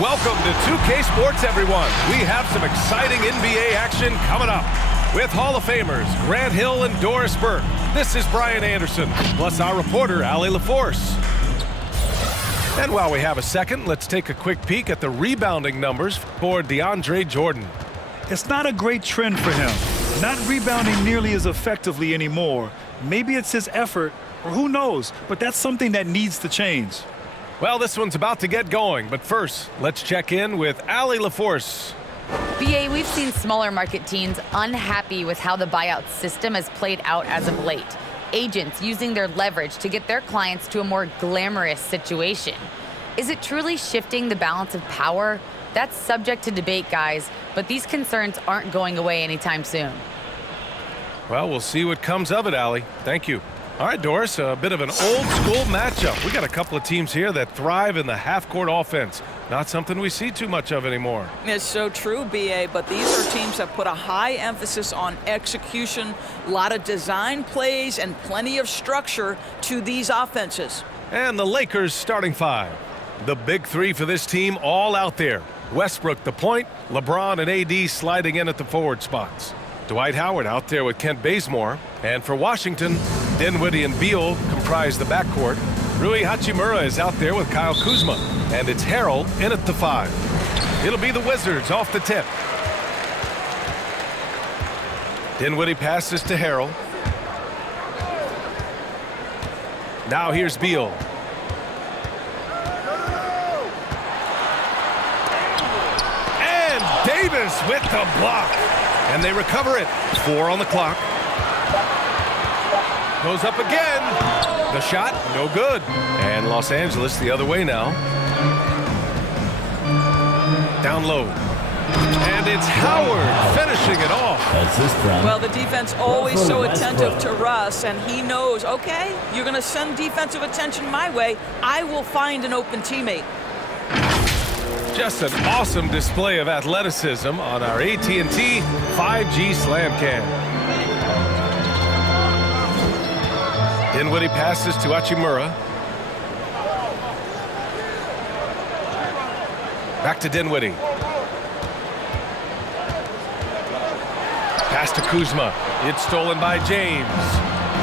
Welcome to 2K Sports, everyone. We have some exciting NBA action coming up with Hall of Famers Grant Hill and Doris Burke. This is Brian Anderson, plus our reporter, Allie LaForce. And while we have a second, let's take a quick peek at the rebounding numbers for DeAndre Jordan. It's not a great trend for him. Not rebounding nearly as effectively anymore. Maybe it's his effort, or who knows, but that's something that needs to change. Well, this one's about to get going, but first, let's check in with Allie LaForce. BA, we've seen smaller market teams unhappy with how the buyout system has played out as of late. Agents using their leverage to get their clients to a more glamorous situation. Is it truly shifting the balance of power? That's subject to debate, guys, but these concerns aren't going away anytime soon. Well, we'll see what comes of it, Allie. Thank you. All right, Doris, a bit of an old-school matchup. We got a couple of teams here that thrive in the half-court offense. Not something we see too much of anymore. It's so true, BA, but these are teams that put a high emphasis on execution, a lot of design plays, and plenty of structure to these offenses. And the Lakers starting five. The big three for this team all out there. Westbrook the point, LeBron and AD sliding in at the forward spots. Dwight Howard out there with Kent Bazemore. And for Washington, Dinwiddie and Beal comprise the backcourt. Rui Hachimura is out there with Kyle Kuzma. And it's Harrell in at the five. It'll be the Wizards off the tip. Dinwiddie passes to Harrell. Now here's Beal. And Davis with the block. And they recover it. 4 on the clock. Goes up again. The shot, no good. And Los Angeles the other way now. Down low. And it's Howard finishing it off. Well, the defense always so attentive to Russ, and he knows, okay, you're going to send defensive attention my way. I will find an open teammate. Just an awesome display of athleticism on our AT&T 5G Slam Cam. Dinwiddie passes to Hachimura. Back to Dinwiddie. Pass to Kuzma. It's stolen by James.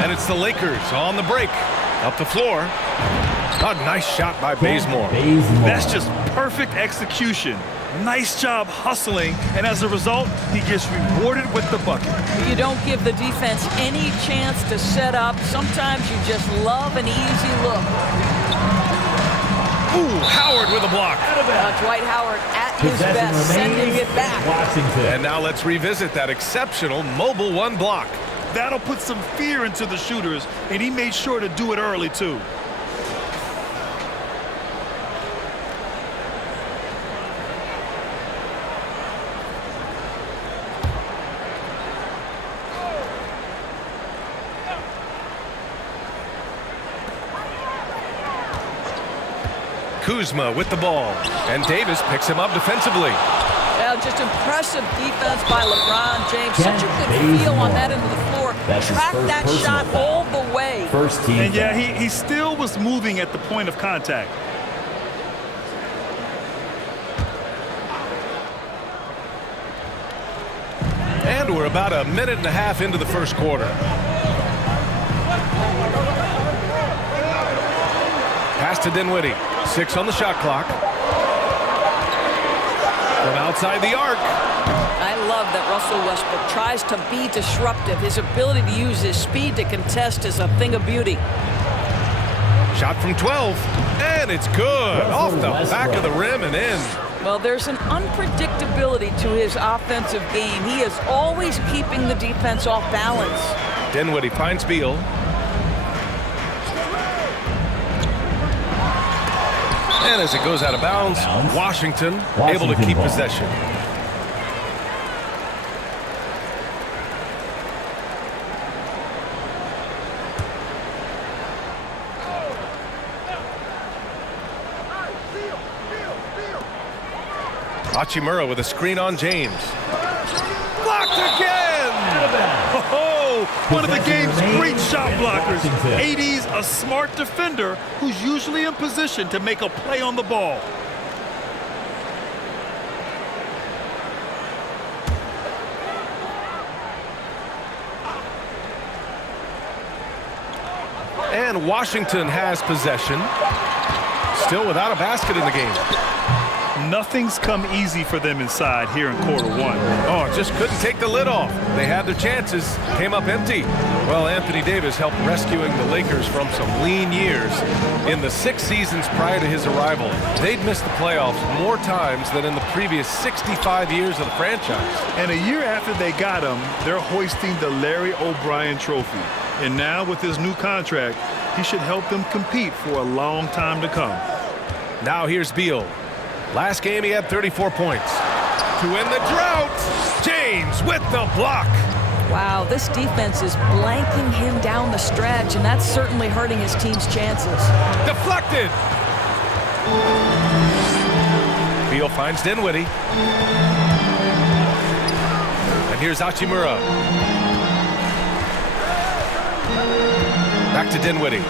And it's the Lakers on the break. Up the floor. A nice shot by Bazemore. That's just perfect execution. Nice job hustling, and as a result, he gets rewarded with the bucket. You don't give the defense any chance to set up. Sometimes you just love an easy look. Ooh, Howard with a block. Dwight Howard at his best, sending it back. And now let's revisit that exceptional mobile one block. That'll put some fear into the shooters, and he made sure to do it early, too. Kuzma with the ball, and Davis picks him up defensively. Well, just impressive defense by LeBron James. Such a good feel on that end of the floor. Track that shot all the way. And yeah, he still was moving at the point of contact. And we're about a minute and a half into the first quarter. Pass to Dinwiddie. 6 on the shot clock. From outside the arc. I love that Russell Westbrook tries to be disruptive. His ability to use his speed to contest is a thing of beauty. Shot from 12. And it's good. Off the back of the rim and in. Well, there's an unpredictability to his offensive game. He is always keeping the defense off balance. Dinwiddie finds Beal. And as it goes out of bounds, Washington able to keep possession. Hachimura with a screen on James. Blocked again! Oh, one of the game's great shot blockers. AD's a smart defender who's usually in position to make a play on the ball. And Washington has possession. Still without a basket in the game. Nothing's come easy for them inside here in quarter one. Oh, just couldn't take the lid off. They had their chances, came up empty. Well, Anthony Davis helped rescuing the Lakers from some lean years. In the 6 seasons prior to his arrival, they'd missed the playoffs more times than in the previous 65 years of the franchise. And a year after they got him, they're hoisting the Larry O'Brien Trophy. And now with his new contract, he should help them compete for a long time to come. Now here's Beal. Last game he had 34 points. To end the drought, James with the block. Wow, this defense is blanking him down the stretch, and that's certainly hurting his team's chances. Deflected. Beal finds Dinwiddie. And here's Hachimura. Back to Dinwiddie.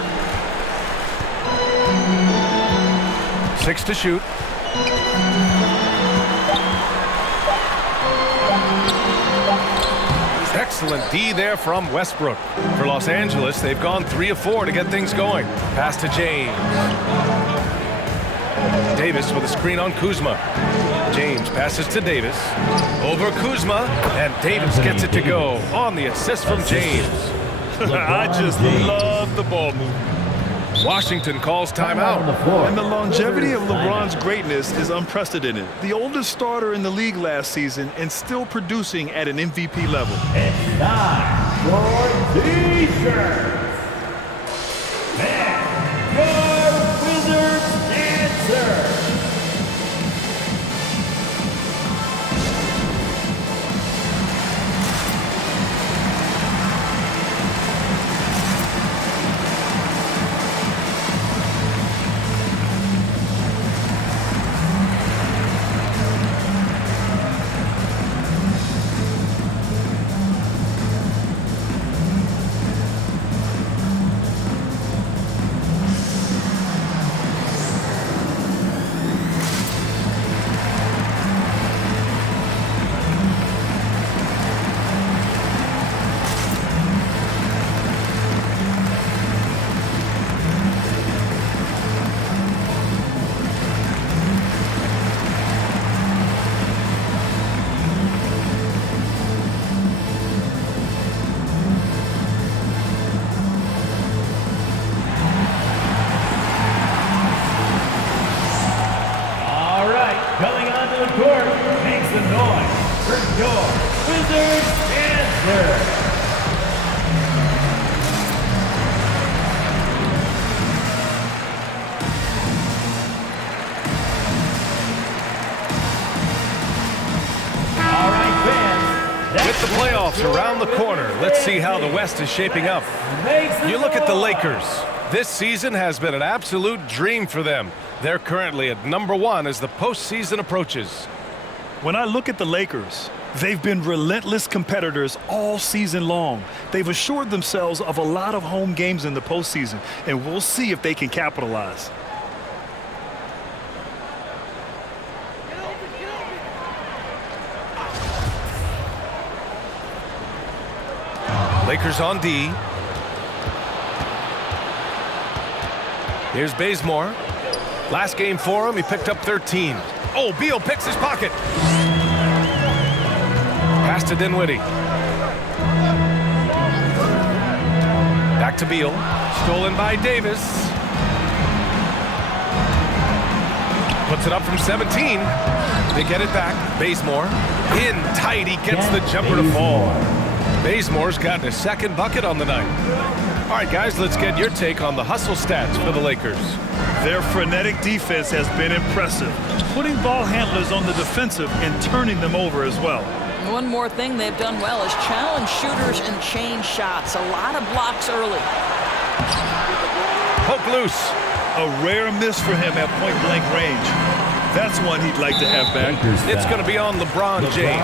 6 to shoot. Excellent D there from Westbrook. For Los Angeles, they've gone 3 of 4 to get things going. Pass to James. Davis with a screen on Kuzma. James passes to Davis. Over Kuzma, and Davis gets it to go on the assist from James. I just love the ball movement. Washington calls timeout. And the longevity of LeBron's greatness is unprecedented. The oldest starter in the league last season and still producing at an MVP level. It's time for T-shirts. And your Wizards answer. With the playoffs around the corner, let's see how the West is shaping up. You look at the Lakers. This season has been an absolute dream for them. They're currently at number 1 as the postseason approaches. When I look at the Lakers, they've been relentless competitors all season long. They've assured themselves of a lot of home games in the postseason, and we'll see if they can capitalize. Lakers on D. Here's Bazemore. Last game for him, he picked up 13. Oh, Beal picks his pocket. Pass to Dinwiddie. Back to Beal. Stolen by Davis. Puts it up from 17. They get it back. Bazemore. In tight, he gets the jumper to fall. Bazemore's gotten his second bucket on the night. All right, guys, let's get your take on the hustle stats for the Lakers. Their frenetic defense has been impressive, putting ball handlers on the defensive and turning them over as well. One more thing they've done well is challenge shooters and change shots. A lot of blocks early. Poke loose. A rare miss for him at point-blank range. That's one he'd like to have back. It's going to be on LeBron James.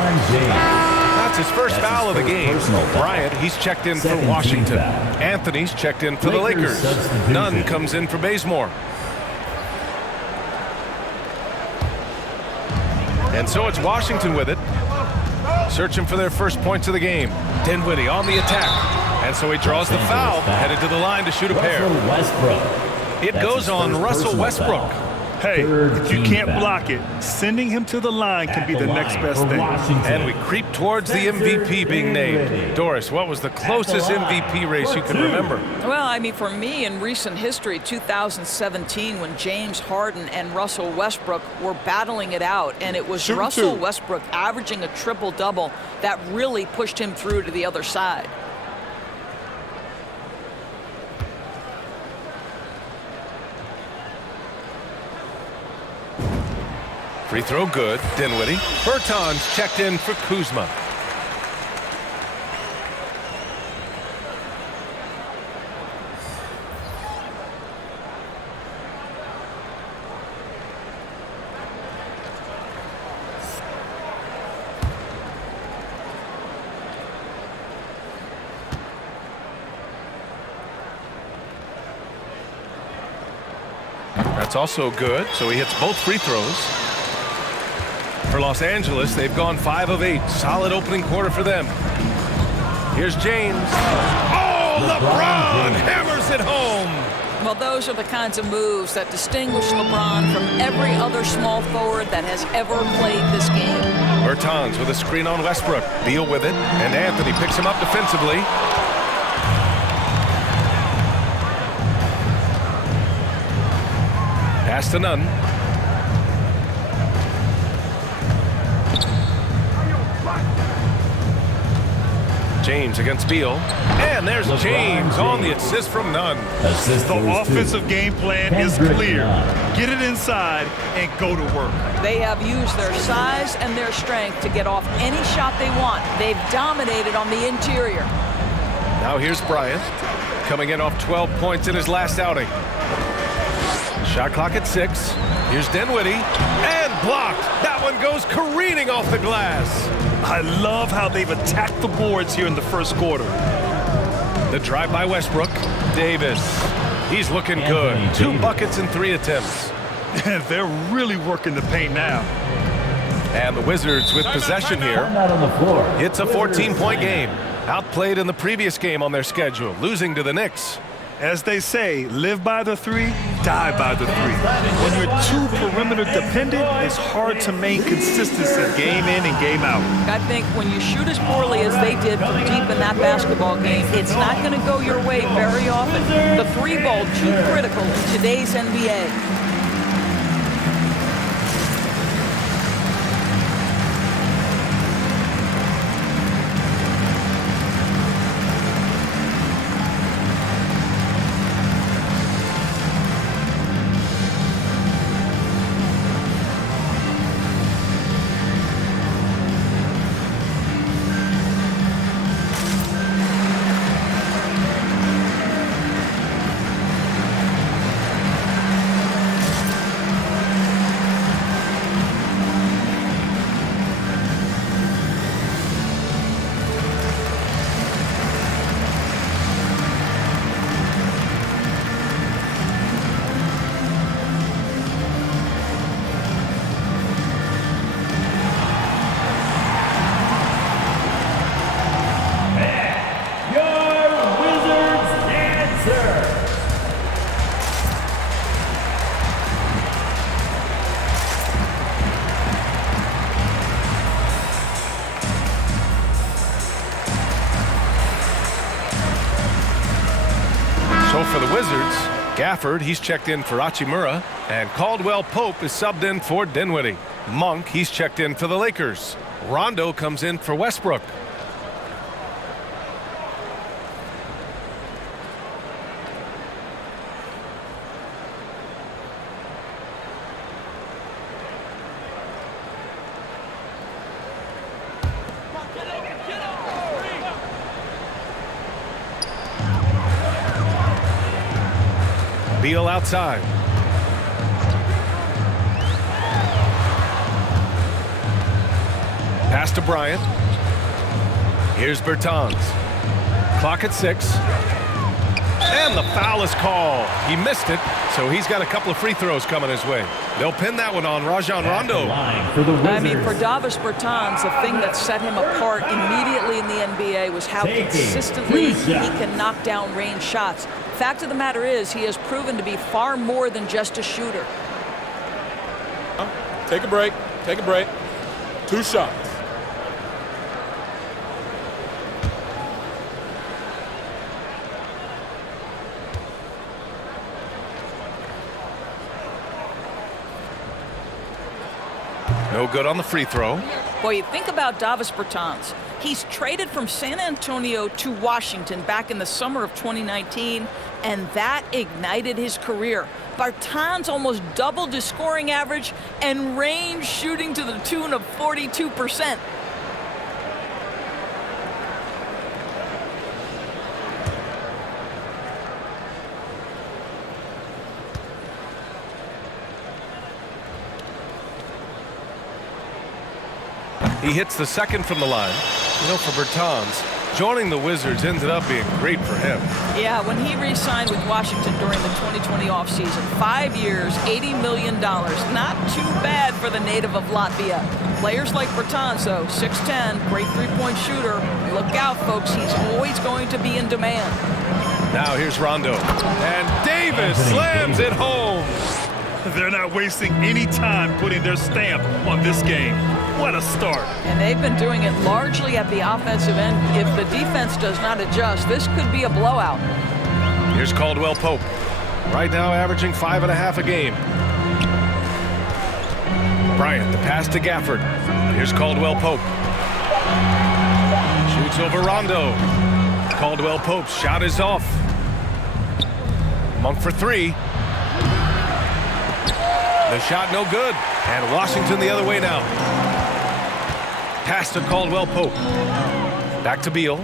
That's his first foul of the game. Bryant, he's checked in for Washington. Anthony's checked in for the Lakers. Nunn comes in for Bazemore. And so it's Washington with it. Searching for their first points of the game. Dinwiddie on the attack. And so he draws the foul, headed to the line to shoot a pair. Russell Westbrook. It goes on Russell Westbrook. Hey, if you can't block it, sending him to the line can be the next best thing. And we creep towards the MVP being named. Doris, what was the closest MVP race you can remember? Well, I mean, for me, in recent history, 2017, when James Harden and Russell Westbrook were battling it out, and it was Russell Westbrook averaging a triple-double that really pushed him through to the other side. Free throw good. Dinwiddie. Bertans checked in for Kuzma. That's also good, so he hits both free throws. For Los Angeles, they've gone 5 of 8. Solid opening quarter for them. Here's James. Oh, LeBron hammers it home. Well, those are the kinds of moves that distinguish LeBron from every other small forward that has ever played this game. Bertans with a screen on Westbrook. Beal with it, and Anthony picks him up defensively. Pass to Nunn. James against Beal. And there's James on the assist from Nunn. The offensive game plan is clear. Get it inside and go to work. They have used their size and their strength to get off any shot they want. They've dominated on the interior. Now here's Bryant, coming in off 12 points in his last outing. Shot clock at 6. Here's Dinwiddie, and blocked. That one goes careening off the glass. I love how they've attacked the boards here in the first quarter. The drive by Westbrook. Davis. He's looking good. 2 buckets in 3 attempts. They're really working the paint now. And the Wizards with possession here. It's a 14-point game. Outplayed in the previous game on their schedule, losing to the Knicks. As they say, live by the 3, die by the 3. When you're too perimeter dependent, it's hard to maintain consistency game in and game out. I think when you shoot as poorly as they did from deep in that basketball game, it's not going to go your way very often. The 3 ball too critical in today's NBA. For the Wizards, Gafford, he's checked in for Hachimura, and Caldwell Pope is subbed in for Dinwiddie. Monk, he's checked in for the Lakers. Rondo comes in for Westbrook. Beal outside. Pass to Bryant. Here's Bertans. Clock at 6. And the foul is called. He missed it, so he's got a couple of free throws coming his way. They'll pin that one on Rajon Rondo. I mean, for Davis Bertans, the thing that set him apart immediately in the NBA was how consistently he can knock down range shots. Fact of the matter is, he has proven to be far more than just a shooter. Take a break. Take a break. 2 shots. No good on the free throw. Boy, you think about Davis Bertans. He's traded from San Antonio to Washington back in the summer of 2019, and that ignited his career. Bertans almost doubled his scoring average and range shooting to the tune of 42%. He hits the second from the line. You know, for Bertans, joining the Wizards ended up being great for him. Yeah, when he re-signed with Washington during the 2020 offseason, 5 years, $80 million. Not too bad for the native of Latvia. Players like Bertans, though, 6'10", great three-point shooter. Look out, folks. He's always going to be in demand. Now here's Rondo. And Davis slams it home. They're not wasting any time putting their stamp on this game. What a start. And they've been doing it largely at the offensive end. If the defense does not adjust, this could be a blowout. Here's Caldwell Pope. Right now averaging 5.5 a game. Bryant, the pass to Gafford. Here's Caldwell Pope. Shoots over Rondo. Caldwell Pope's shot is off. Monk for 3. The shot no good. And Washington the other way now. Pass to Caldwell Pope. Back to Beal.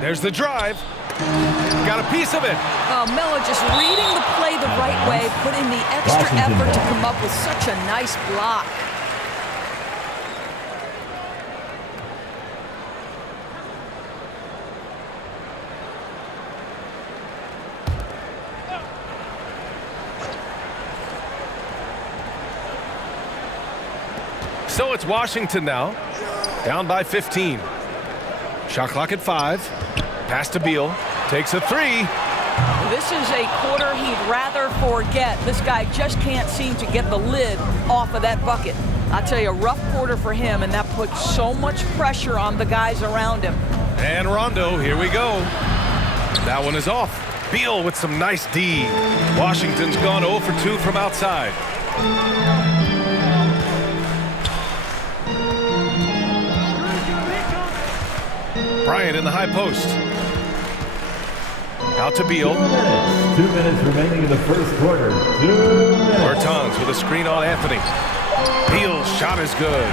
There's the drive. Got a piece of it. Oh, Melo just reading the play the right way, putting the extra effort to come up with such a nice block. So it's Washington now, down by 15. Shot clock at 5. Pass to Beal, takes a 3. This is a quarter he'd rather forget. This guy just can't seem to get the lid off of that bucket. I tell you, a rough quarter for him, and that puts so much pressure on the guys around him. And Rondo, here we go. That one is off. Beal with some nice D. Washington's gone 0 for 2 from outside. Bryant in the high post. Out to Beal. 2 minutes remaining in the first quarter. 2 minutes. Bertans with a screen on Anthony. Beal's shot is good.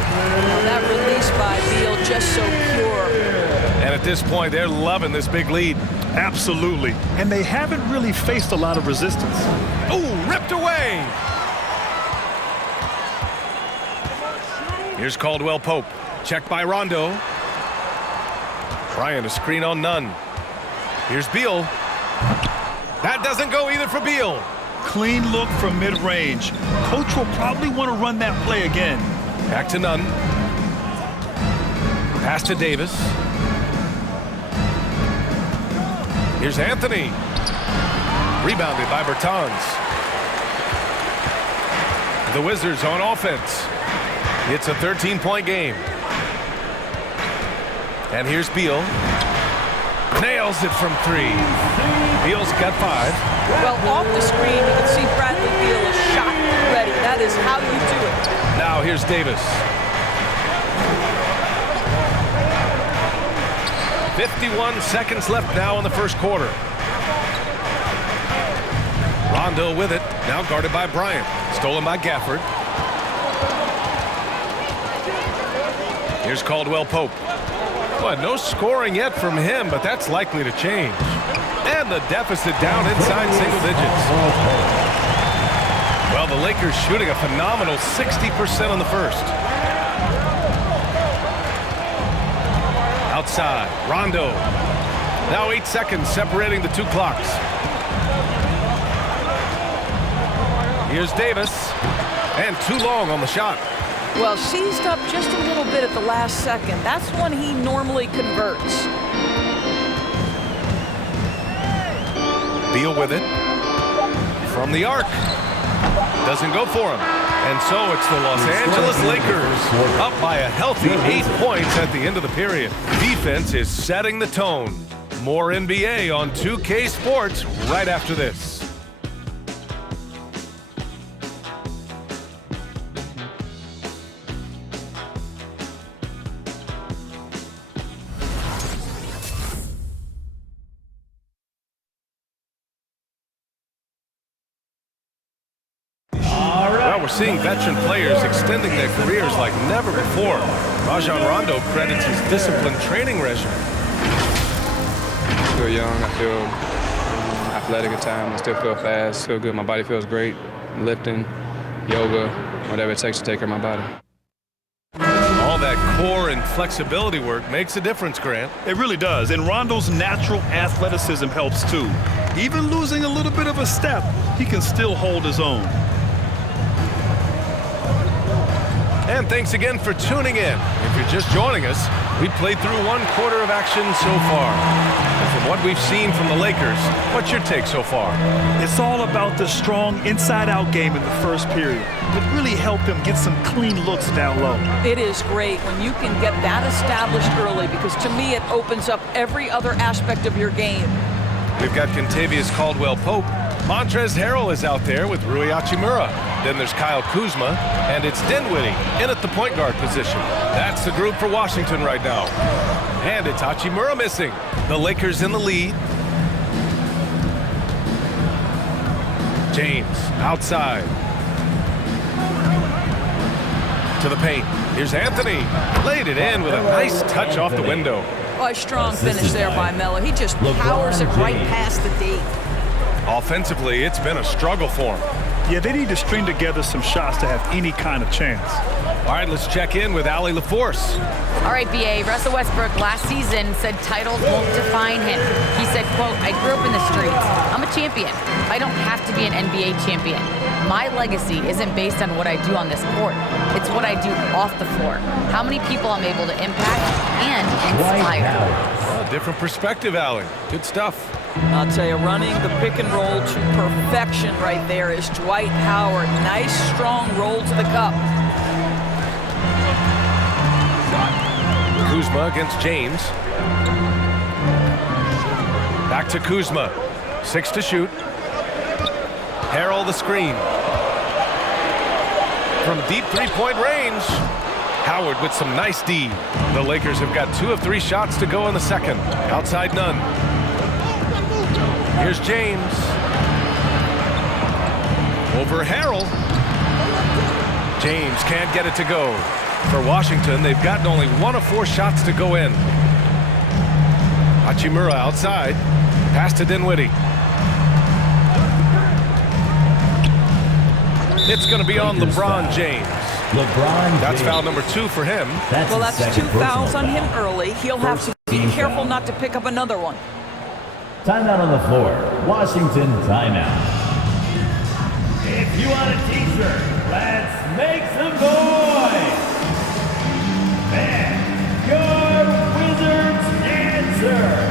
That release by Beal just so pure. And at this point, they're loving this big lead. Absolutely. And they haven't really faced a lot of resistance. Ooh, ripped away. Here's Caldwell Pope. Checked by Rondo. Bryant, a screen on Nunn. Here's Beal. That doesn't go either for Beal. Clean look from mid-range. Coach will probably want to run that play again. Back to Nunn. Pass to Davis. Here's Anthony. Rebounded by Bertans. The Wizards on offense. It's a 13-point game. And here's Beal. Nails it from 3. Beal's got 5. Well, off the screen, you can see Bradley Beal is shot ready. That is how you do it. Now here's Davis. 51 seconds left now in the first quarter. Rondo with it, now guarded by Bryant. Stolen by Gafford. Here's Caldwell Pope. Well, no scoring yet from him, but that's likely to change. And the deficit down inside single digits. Well, the Lakers shooting a phenomenal 60% on the first. Outside, Rondo. Now 8 seconds separating the two clocks. Here's Davis, and too long on the shot. Well, seized up just a little bit at the last second. That's when he normally converts. Beal with it. From the arc. Doesn't go for him. And so it's the Los Angeles Lakers up by a healthy 8 points at the end of the period. Defense is setting the tone. More NBA on 2K Sports right after this. We're seeing veteran players extending their careers like never before. Rajon Rondo credits his disciplined training regimen. I feel young, I feel athletic at times, I still feel fast, feel good, my body feels great. Lifting, yoga, whatever it takes to take care of my body. All that core and flexibility work makes a difference, Grant. It really does, and Rondo's natural athleticism helps too. Even losing a little bit of a step, he can still hold his own. And thanks again for tuning in. If you're just joining us, we played through 1/4 of action so far. And from what we've seen from the Lakers, what's your take so far? It's all about the strong inside-out game in the first period. It really helped them get some clean looks down low. It is great when you can get that established early, because to me it opens up every other aspect of your game. We've got Kentavious Caldwell-Pope. Montrezl Harrell is out there with Rui Hachimura. Then there's Kyle Kuzma, and it's Dinwiddie in at the point guard position. That's the group for Washington right now. And it's Hachimura missing. The Lakers in the lead. James outside. To the paint. Here's Anthony. Laid it in with a nice touch off the window. Oh, a strong finish there by Melo. He just powers it right past the D. Offensively, it's been a struggle for him. Yeah, they need to string together some shots to have any kind of chance. All right, let's check in with Allie LaForce. All right, BA, Russell Westbrook last season said titles won't define him. He said, quote, I grew up in the streets. I'm a champion. I don't have to be an NBA champion. My legacy isn't based on what I do on this court. It's what I do off the floor. How many people I'm able to impact and inspire. Well, different perspective, Allie. Good stuff. I'll tell you, running the pick and roll to perfection right there is Dwight Howard. Nice, strong roll to the cup. Kuzma against James. Back to Kuzma. 6 to shoot. Harrell the screen. From deep three-point range. Howard with some nice D. The Lakers have got 2 of 3 shots to go in the second. Outside none. Here's James. Over Harrell. James can't get it to go. For Washington, they've gotten only 1 of 4 shots to go in. Hachimura outside. Pass to Dinwiddie. It's going to be on LeBron James. That's foul number 2 for him. Well, that's 2 fouls on him early. He'll have to be careful not to pick up another one. Timeout on the floor. Washington timeout. If you want a t-shirt, let's make some noise. And your Wizards answer.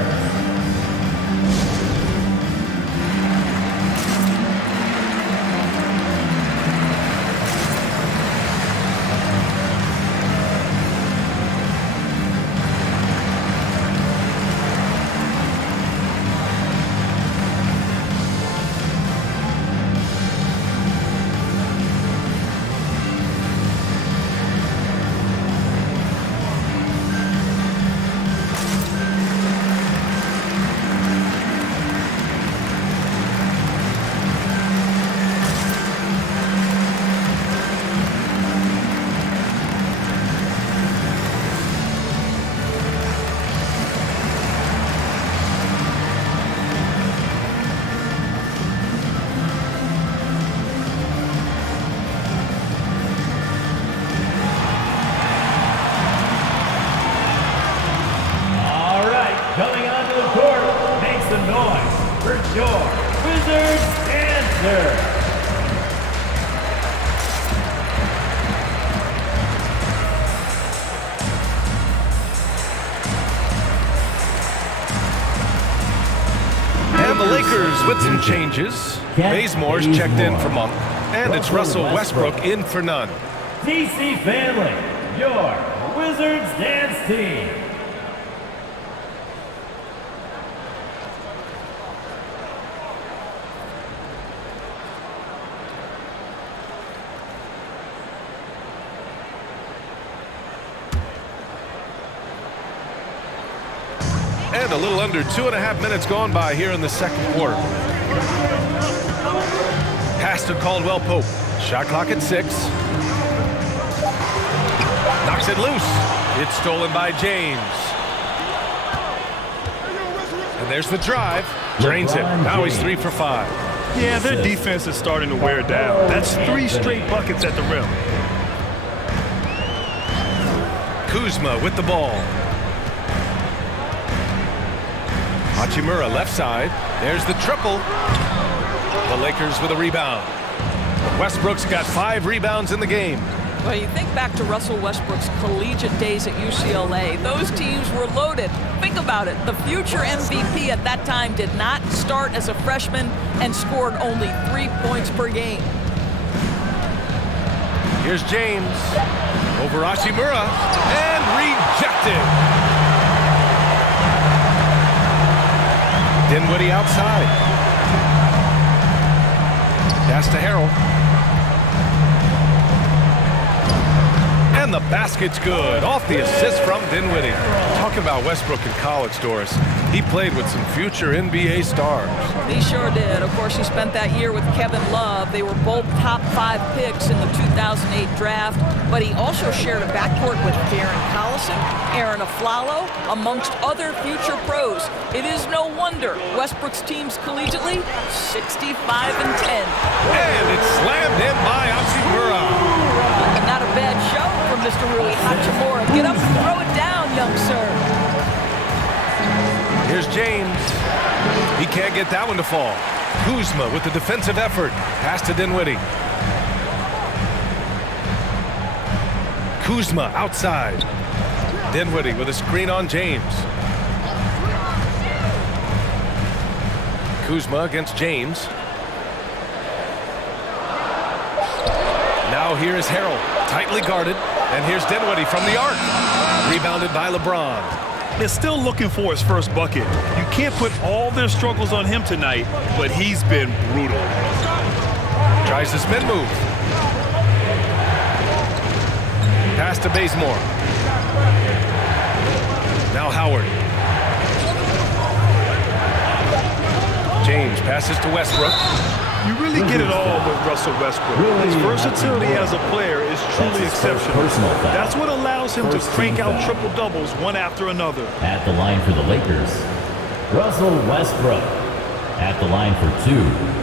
With some changes, Bazemore's checked in for Monk, and it's Russell Westbrook in for none. DC Family, your Wizards dance team. And a little under 2.5 minutes gone by here in the second quarter. Pass to Caldwell Pope. Shot clock at 6. Knocks it loose. It's stolen by James. And there's the drive. Drains it. Now he's 3 for 5. Yeah, their defense is starting to wear down. That's 3 straight buckets at the rim. Kuzma with the ball. Hachimura left side. There's the triple. The Lakers with a rebound. Westbrook's got 5 rebounds in the game. Well, you think back to Russell Westbrook's collegiate days at UCLA. Those teams were loaded. Think about it. The future MVP at that time did not start as a freshman and scored only 3 points per game. Here's James. Over Hachimura. And rejected. Dinwiddie outside. Pass to Harrell. And the basket's good. Off the assist from Dinwiddie. Talking about Westbrook in college, Doris. He played with some future NBA stars. He sure did. Of course, he spent that year with Kevin Love. They were both top 5 picks in the 2008 draft. But he also shared a backcourt with Darren Collison, Aaron Aflalo, amongst other future pros. It is no wonder Westbrook's teams collegiately 65-10. And it's slammed in by Hachimura. Not a bad show from Mr. Rui Hachimura. Get up and throw it down, young sir. Here's James. He can't get that one to fall. Kuzma with the defensive effort. Pass to Dinwiddie. Kuzma outside. Dinwiddie with a screen on James. Kuzma against James. Now here is Harrell. Tightly guarded. And here's Dinwiddie from the arc. Rebounded by LeBron. They're still looking for his first bucket. You can't put all their struggles on him tonight, but he's been brutal. Tries the spin move. Pass to Bazemore. Now Howard. James passes to Westbrook. You really get it all with Russell Westbrook. His versatility as a player is truly exceptional. That's what allows him to crank out triple-doubles one after another. At the line for the Lakers, Russell Westbrook. At the line for 2.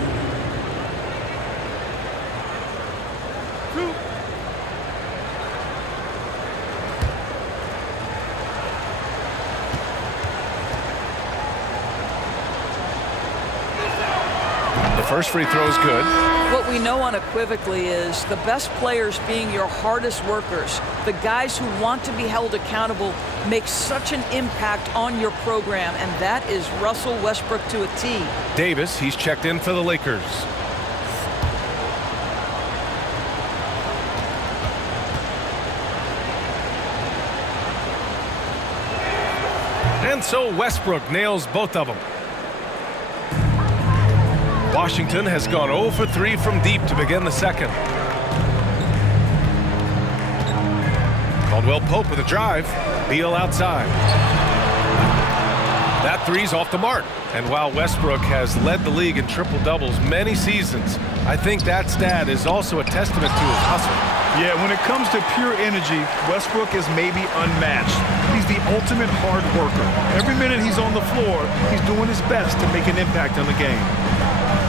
First free throw is good. What we know unequivocally is the best players being your hardest workers, the guys who want to be held accountable, make such an impact on your program, and that is Russell Westbrook to a T. Davis, he's checked in for the Lakers. And so Westbrook nails both of them. Washington has gone 0 for 3 from deep to begin the second. Caldwell Pope with a drive. Beal outside. That three's off the mark. And while Westbrook has led the league in triple-doubles many seasons, I think that stat is also a testament to his hustle. Yeah, when it comes to pure energy, Westbrook is maybe unmatched. He's the ultimate hard worker. Every minute he's on the floor, he's doing his best to make an impact on the game.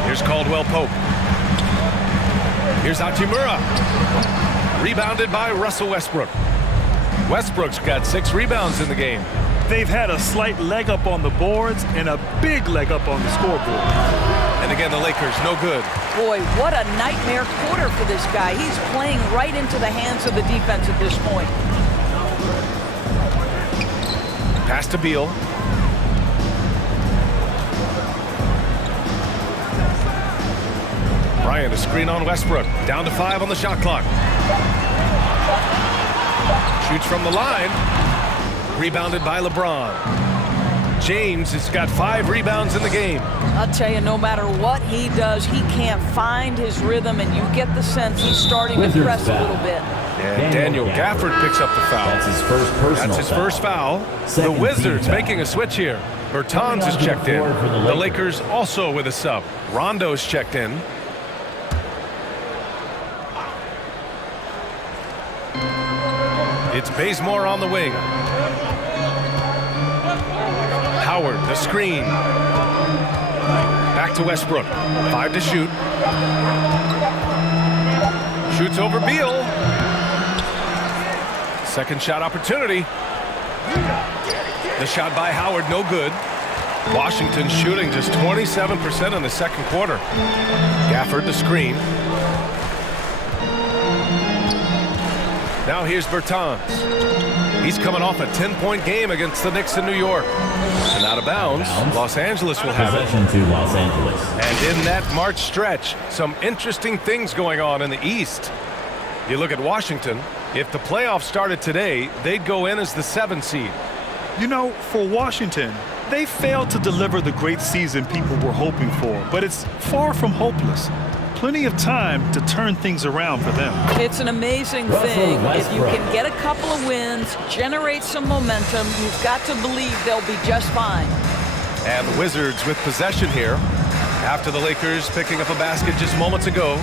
Here's Caldwell Pope. Here's Hachimura. Rebounded by Russell Westbrook. Westbrook's got 6 rebounds in the game. They've had a slight leg up on the boards and a big leg up on the scoreboard. And again, the Lakers, no good. Boy, what a nightmare quarter for this guy. He's playing right into the hands of the defense at this point. Pass to Beal. Bryant, a screen on Westbrook. Down to 5 on the shot clock. Shoots from the line. Rebounded by LeBron. James has got 5 rebounds in the game. I'll tell you, no matter what he does, he can't find his rhythm, and you get the sense he's starting to press a little bit. And Daniel Gafford picks up the foul. That's his first personal first foul. The Wizards making a switch here. Bertans is checked in. The Lakers also with a sub. Rondo's checked in. It's Bazemore on the wing. Howard, the screen. Back to Westbrook. 5 to shoot. Shoots over Beal. Second shot opportunity. The shot by Howard, no good. Washington shooting just 27% in the second quarter. Gafford, the screen. Now here's Bertans. He's coming off a 10-point game against the Knicks in New York. And out of bounds, Los Angeles will have it. Possession to Los Angeles. And in that March stretch, some interesting things going on in the East. You look at Washington, if the playoffs started today, they'd go in as the 7th seed. You know, for Washington, they failed to deliver the great season people were hoping for, but it's far from hopeless. Plenty of time to turn things around for them. It's an amazing thing. If you can get a couple of wins, generate some momentum, you've got to believe they'll be just fine. And the Wizards with possession here after the Lakers picking up a basket just moments ago.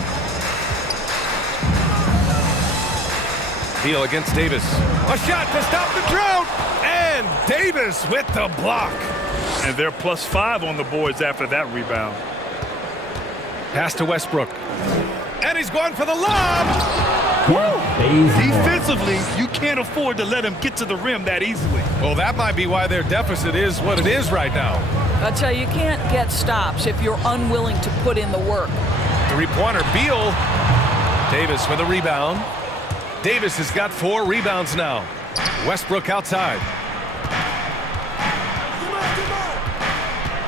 Beal against Davis. A shot to stop the drought. And Davis with the block. And they're +5 on the boards after that rebound. Pass to Westbrook. And he's going for the lob. Defensively, you can't afford to let him get to the rim that easily. Well, that might be why their deficit is what it is right now. I tell you, you can't get stops if you're unwilling to put in the work. Three-pointer, Beal. Davis with a rebound. Davis has got 4 rebounds now. Westbrook outside.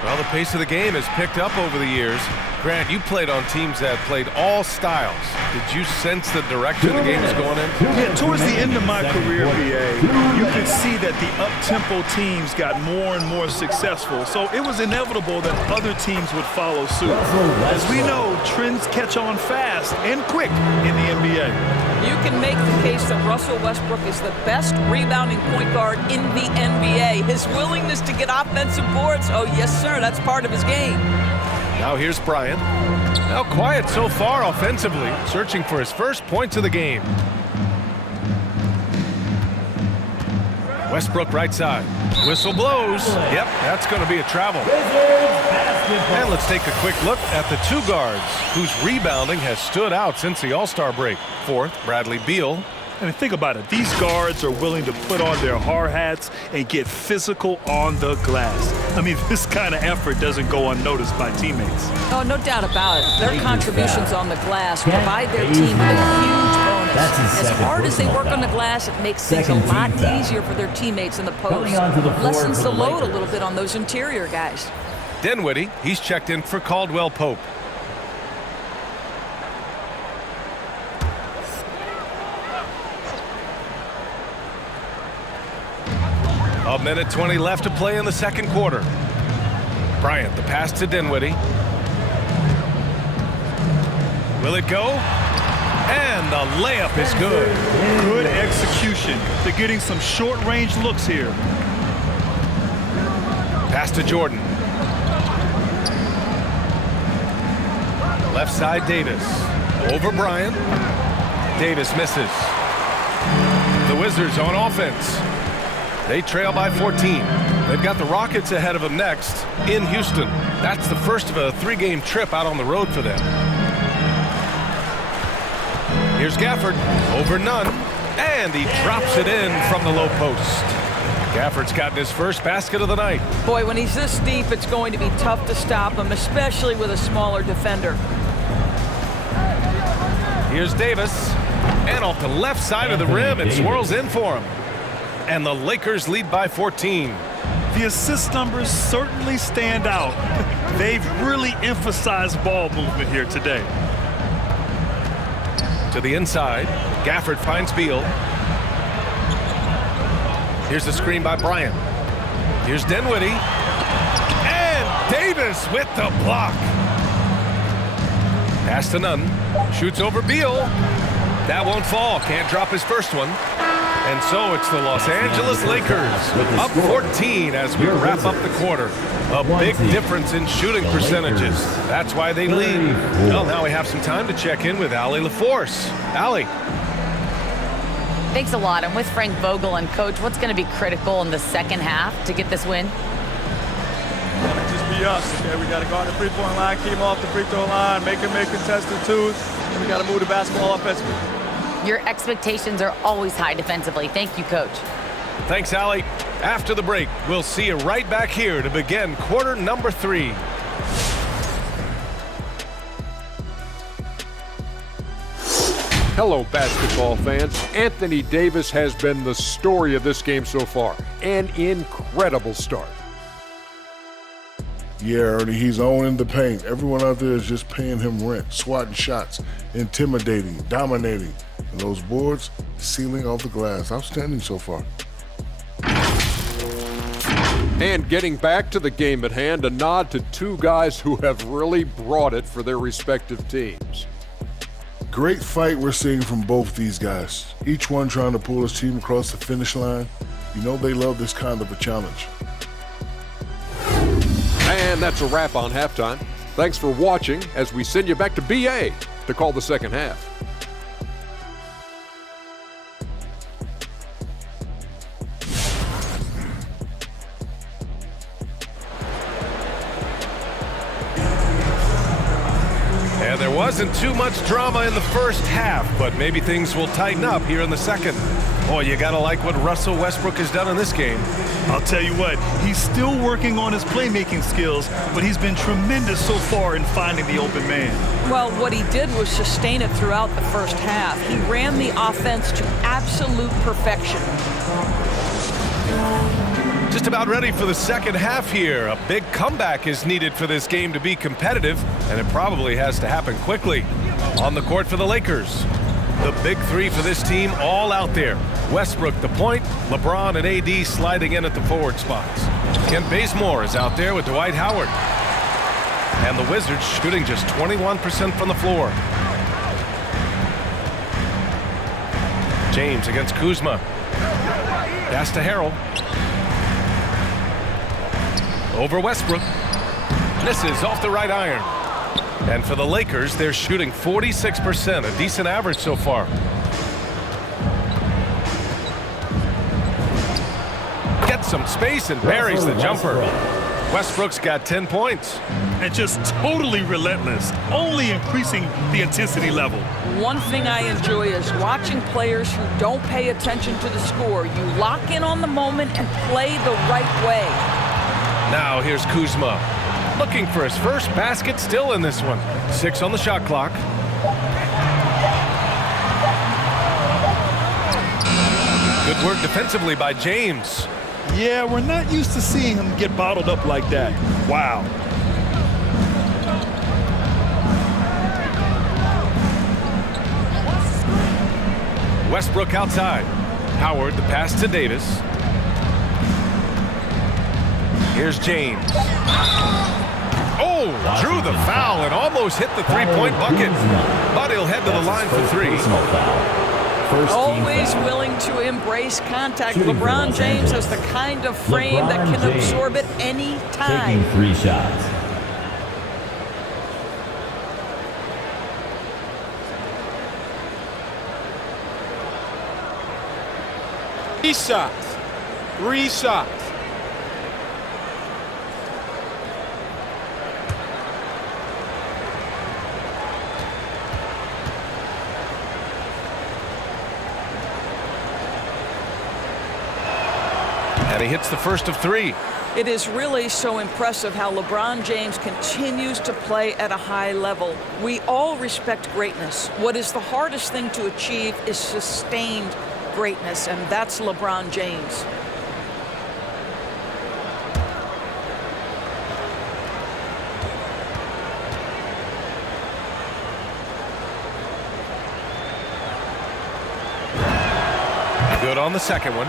Well, the pace of the game has picked up over the years. Grant, you played on teams that played all styles. Did you sense the direction the game was going in? Yeah, towards the end of my career, BA, you could see that the up-tempo teams got more and more successful. So it was inevitable that other teams would follow suit. As we know, trends catch on fast and quick in the NBA. You can make the case that Russell Westbrook is the best rebounding point guard in the NBA. His willingness to get offensive boards, oh yes sir, that's part of his game. Now here's Bryant. Now quiet so far offensively, searching for his first points of the game. Westbrook right side. Whistle blows. Yep, that's going to be a travel. And let's take a quick look at the 2 guards whose rebounding has stood out since the All-Star break. 4th, Bradley Beal. And think about it. These guards are willing to put on their hard hats and get physical on the glass. I mean, this kind of effort doesn't go unnoticed by teammates. Oh, no doubt about it. Their contributions on the glass provide their team with a huge bonus. As hard as they work on the glass, it makes things a lot easier for their teammates in the post. Lessens the load a little bit on those interior guys. Dinwiddie, he's checked in for Caldwell Pope. A minute 20 left to play in the second quarter. Bryant, the pass to Dinwiddie. Will it go? And the layup is good. Good execution. They're getting some short-range looks here. Pass to Jordan. Left side, Davis. Over Bryant. Davis misses. The Wizards on offense. They trail by 14. They've got the Rockets ahead of them next in Houston. That's the first of a 3-game trip out on the road for them. Here's Gafford, over none, and he drops it in from the low post. Gafford's gotten his first basket of the night. Boy, when he's this deep, it's going to be tough to stop him, especially with a smaller defender. Here's Davis, and off the left side of the rim, it swirls in for him. And the Lakers lead by 14. The assist numbers certainly stand out. They've really emphasized ball movement here today. To the inside. Gafford finds Beal. Here's the screen by Bryant. Here's Dinwiddie. And Davis with the block. Pass to Nunn. Shoots over Beal. That won't fall. Can't drop his first one. And so it's the Los Angeles Lakers up 14 as we wrap up the quarter. A big difference in shooting percentages. That's why they lead. Well, now we have some time to check in with Allie LaForce. Allie. Thanks a lot. I'm with Frank Vogel. And, Coach, what's going to be critical in the second half to get this win? Just be us, okay? We got to go on the three-point line, keep them off the free throw line, make them make contested twos, and we got to move the basketball offensively. Your expectations are always high defensively. Thank you, Coach. Thanks, Allie. After the break, we'll see you right back here to begin quarter number 3. Hello, basketball fans. Anthony Davis has been the story of this game so far. An incredible start. Yeah, Ernie, he's owning the paint. Everyone out there is just paying him rent, swatting shots, intimidating, dominating. And those boards, sealing off the glass. Outstanding so far. And getting back to the game at hand, a nod to two guys who have really brought it for their respective teams. Great fight we're seeing from both these guys. Each one trying to pull his team across the finish line. You know they love this kind of a challenge. And that's a wrap on halftime. Thanks for watching as we send you back to BA to call the second half. And there wasn't too much drama in the first half, but maybe things will tighten up here in the second. Boy, you gotta like what Russell Westbrook has done in this game. I'll tell you what, he's still working on his playmaking skills, but he's been tremendous so far in finding the open man. Well, what he did was sustain it throughout the first half. He ran the offense to absolute perfection. Just about ready for the second half here. A big comeback is needed for this game to be competitive, and it probably has to happen quickly. On the court for the Lakers. The big three for this team all out there. Westbrook the point, LeBron and AD sliding in at the forward spots. Kent Bazemore is out there with Dwight Howard. And the Wizards shooting just 21% from the floor. James against Kuzma. Pass to Harrell. Over Westbrook. Misses off the right iron. And for the Lakers, they're shooting 46%, a decent average so far. Gets some space and buries the jumper. Westbrook's got 10 points. And just totally relentless, only increasing the intensity level. One thing I enjoy is watching players who don't pay attention to the score. You lock in on the moment and play the right way. Now here's Kuzma. Looking for his first basket, still in this one. 6 on the shot clock. Good work defensively by James. Yeah, we're not used to seeing him get bottled up like that. Wow. Westbrook outside. Howard, the pass to Davis. Here's James. Oh, drew the foul and almost hit the three-point bucket. But he'll head to the line for 3. Always willing to embrace contact. LeBron James has the kind of frame that can absorb it any time. Taking 3 shots. Three shots. And he hits the first of 3. It is really so impressive how LeBron James continues to play at a high level. We all respect greatness. What is the hardest thing to achieve is sustained greatness, and that's LeBron James. Good on the second one.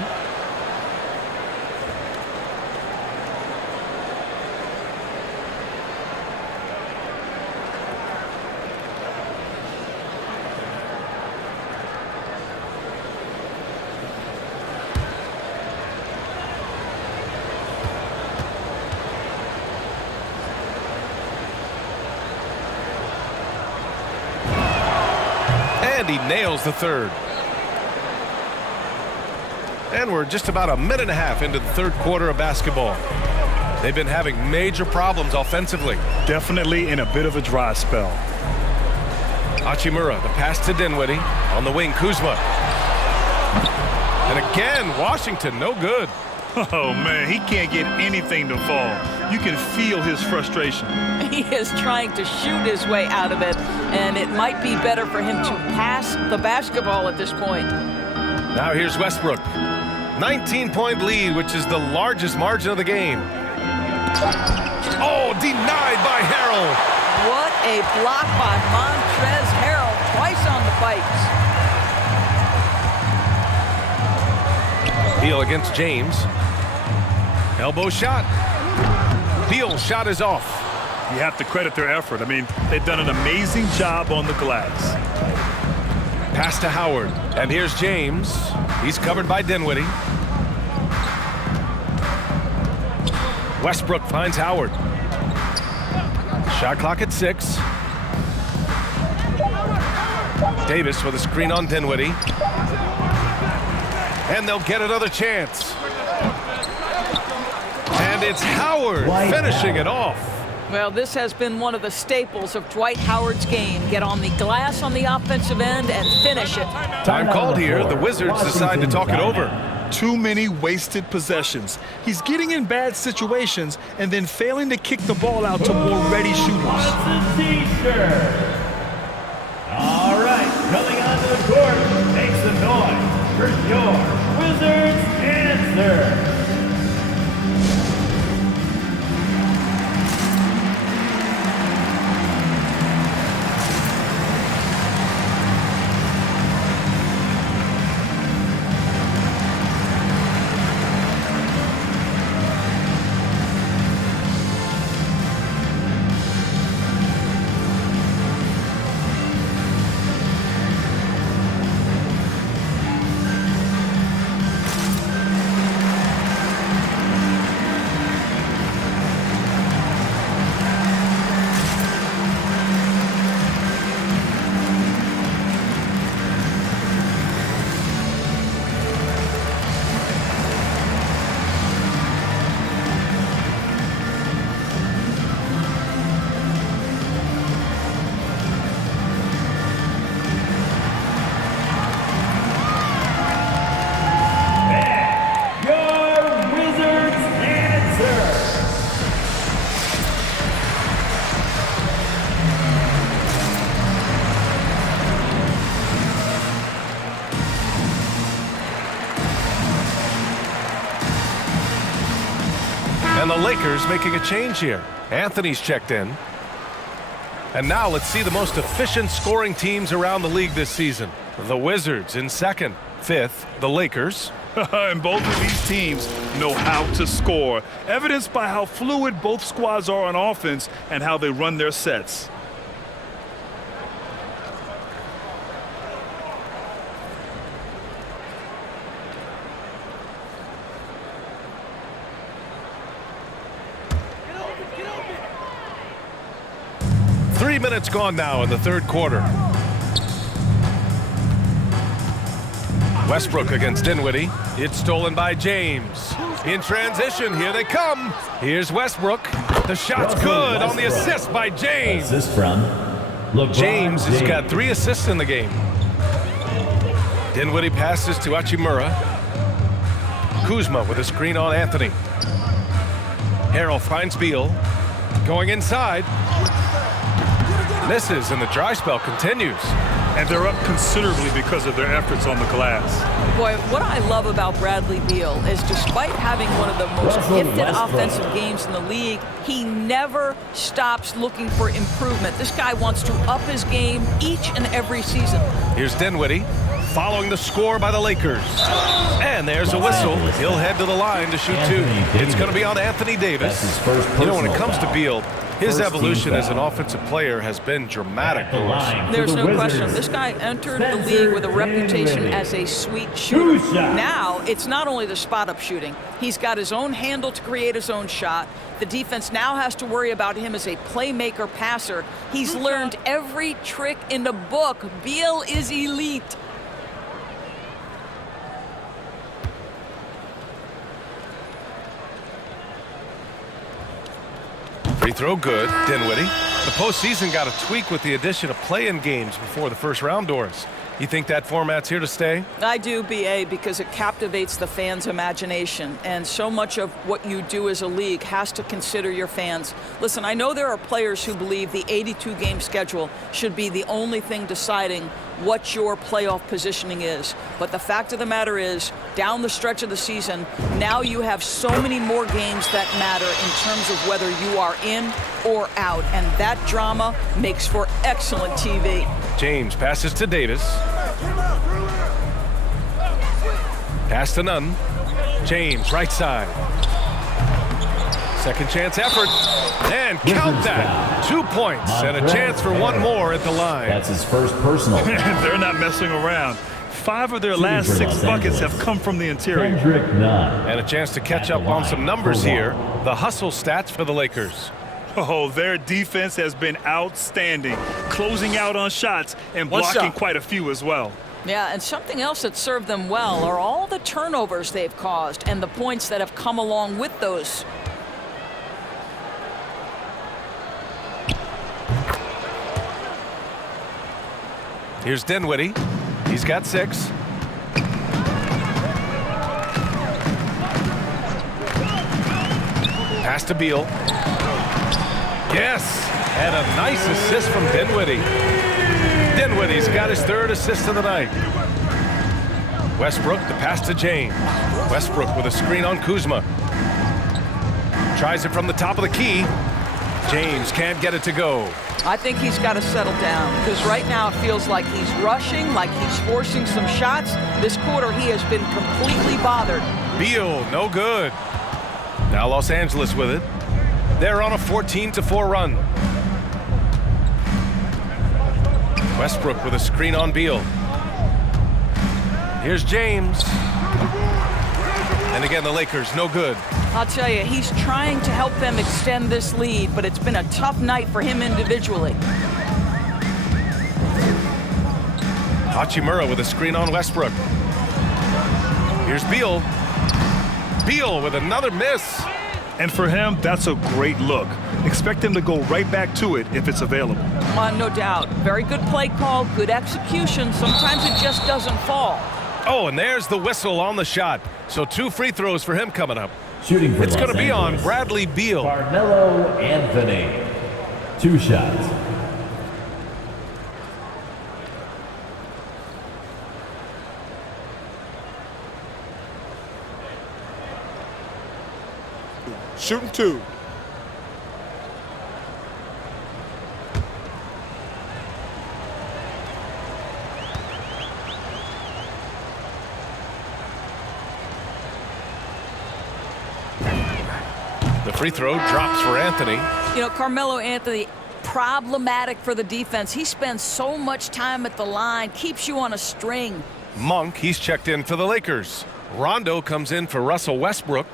And he nails the third. And we're just about a minute and a half into the third quarter of basketball. They've been having major problems offensively. Definitely in a bit of a dry spell. Hachimura, the pass to Dinwiddie. On the wing, Kuzma. And again, Washington, no good. Oh, man, he can't get anything to fall. You can feel his frustration. He is trying to shoot his way out of it, and it might be better for him to pass the basketball at this point. Now here's Westbrook. 19-point lead, which is the largest margin of the game. Oh, denied by Harrell. What a block by Montrezl Harrell, twice on the fights. Beal against James. Elbow shot. Beal's shot is off. You have to credit their effort. I mean, they've done an amazing job on the glass. Pass to Howard. And here's James. He's covered by Dinwiddie. Westbrook finds Howard. Shot clock at 6. Davis with a screen on Dinwiddie. And they'll get another chance. And it's Howard finishing it off. Well, this has been one of the staples of Dwight Howard's game. Get on the glass on the offensive end and finish it. Time called here. The Wizards decide to talk it over. Too many wasted possessions. He's getting in bad situations and then failing to kick the ball out to more ready shooters. All right, coming onto the court, make some noise for your Wizards answer. And the Lakers making a change here. Anthony's checked in. And now let's see the most efficient scoring teams around the league this season. The Wizards in second. Fifth, the Lakers. And both of these teams know how to score, evidenced by how fluid both squads are on offense and how they run their sets. Three minutes gone now in the third quarter. Westbrook against Dinwiddie. It's stolen by James. In transition, here they come. Here's Westbrook. The shot's good on the assist by James. Assist from LeBron James has got 3 assists in the game. Dinwiddie passes to Hachimura. Kuzma with a screen on Anthony. Harrell finds Beal. Going inside. Misses, and the dry spell continues. And they're up considerably because of their efforts on the glass. Boy, what I love about Bradley Beal is despite having one of the most gifted offensive games in the league, he never stops looking for improvement. This guy wants to up his game each and every season. Here's Dinwiddie. following the score by the Lakers. And there's a whistle. He'll head to the line to shoot two. It's going to be on Anthony Davis. You know, when it comes to Beal, his evolution as an offensive player has been dramatic. There's no question. This guy entered the league with a reputation as a sweet shooter. Now, it's not only the spot-up shooting. He's got his own handle to create his own shot. The defense now has to worry about him as a playmaker passer. He's learned every trick in the book. Beal is elite. Free throw good. Dinwiddie. The postseason got a tweak with the addition of play-in games before the first round doors. You think that format's here to stay? I do, BA, because it captivates the fans' imagination. And so much of what you do as a league has to consider your fans. Listen, I know there are players who believe the 82-game schedule should be the only thing deciding what your playoff positioning is. But the fact of the matter is, down the stretch of the season, now you have so many more games that matter in terms of whether you are in or out. And that drama makes for excellent TV. James passes to Davis. Pass to Nunn. James, right side. Second chance effort. And count that. 2 points and a chance for one more at the line. That's his first personal. They're not messing around. 5 of their last 6 buckets have come from the interior. And a chance to catch up on some numbers here. The hustle stats for the Lakers. Oh, their defense has been outstanding, closing out on shots and blocking quite a few as well. Yeah, and something else that served them well are all the turnovers they've caused and the points that have come along with those. Here's Dinwiddie. He's got 6. Pass to Beal. Yes, and a nice assist from Dinwiddie. Dinwiddie's got his 3rd assist of the night. Westbrook, the pass to James. Westbrook with a screen on Kuzma. Tries it from the top of the key. James can't get it to go. I think he's got to settle down because right now it feels like he's rushing, like he's forcing some shots. This quarter he has been completely bothered. Beal, no good. Now Los Angeles with it. They're on a 14-4 run. Westbrook with a screen on Beal. Here's James. And again, the Lakers, no good. I'll tell you, he's trying to help them extend this lead, but it's been a tough night for him individually. Hachimura with a screen on Westbrook. Here's Beal. Beal with another miss. And for him, that's a great look. Expect him to go right back to it if it's available. No doubt. Very good play call, good execution. Sometimes it just doesn't fall. Oh, and there's the whistle on the shot. So 2 free throws for him coming up. Shooting for it's going to be on Bradley Beal. Carmelo Anthony. 2 shots. Shooting 2. The free throw drops for Anthony. You know, Carmelo Anthony, problematic for the defense. He spends so much time at the line, keeps you on a string. Monk, he's checked in for the Lakers. Rondo comes in for Russell Westbrook.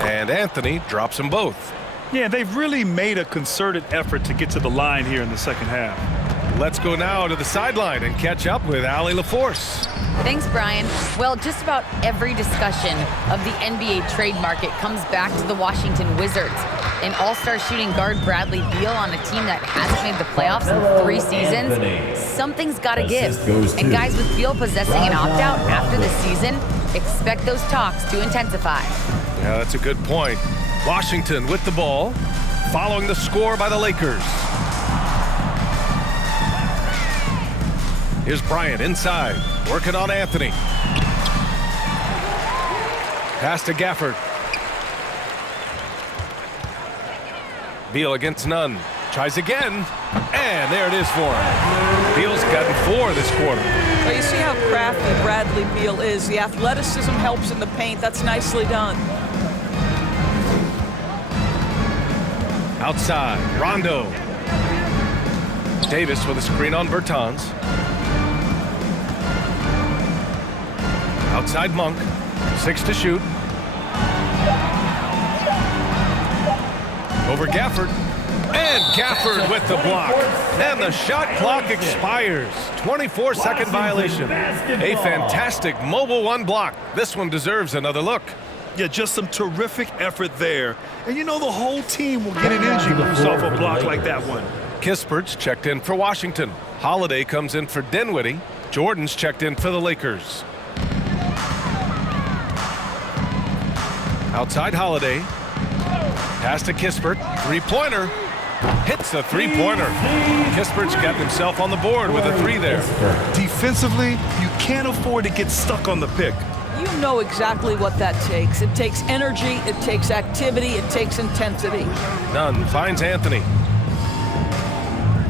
And Anthony drops them both. Yeah, they've really made a concerted effort to get to the line here in the second half. Let's go now to the sideline and catch up with Allie LaForce. Thanks, Brian. Well, just about every discussion of the NBA trade market comes back to the Washington Wizards. An all-star shooting guard Bradley Beal on a team that hasn't made the playoffs in 3 seasons. Something's got to give. And guys, with Beal possessing an opt-out after the season, expect those talks to intensify. Yeah, that's a good point. Washington with the ball, following the score by the Lakers. Here's Bryant inside, working on Anthony. Pass to Gafford. Beal against Nunn. Tries again. And there it is for him. Beal's gotten 4 this quarter. Well, you see how crafty Bradley Beal is. The athleticism helps in the paint. That's nicely done. Outside, Rondo. Davis with a screen on Bertans. Outside Monk. 6 to shoot. Over Gafford. And Gafford with the block. And the shot clock expires. 24-second violation. A fantastic mobile 1 block. This one deserves another look. Yeah, just some terrific effort there. And you know the whole team will get an energy boost off a block like that one. Kispert's checked in for Washington. Holiday comes in for Dinwiddie. Jordan's checked in for the Lakers. Outside Holiday. Pass to Kispert. 3-pointer. Hits a 3-pointer. Kispert's gotten himself on the board with a 3 there. Defensively, you can't afford to get stuck on the pick. You know exactly what that takes. It takes energy, it takes activity, it takes intensity. Nunn finds Anthony.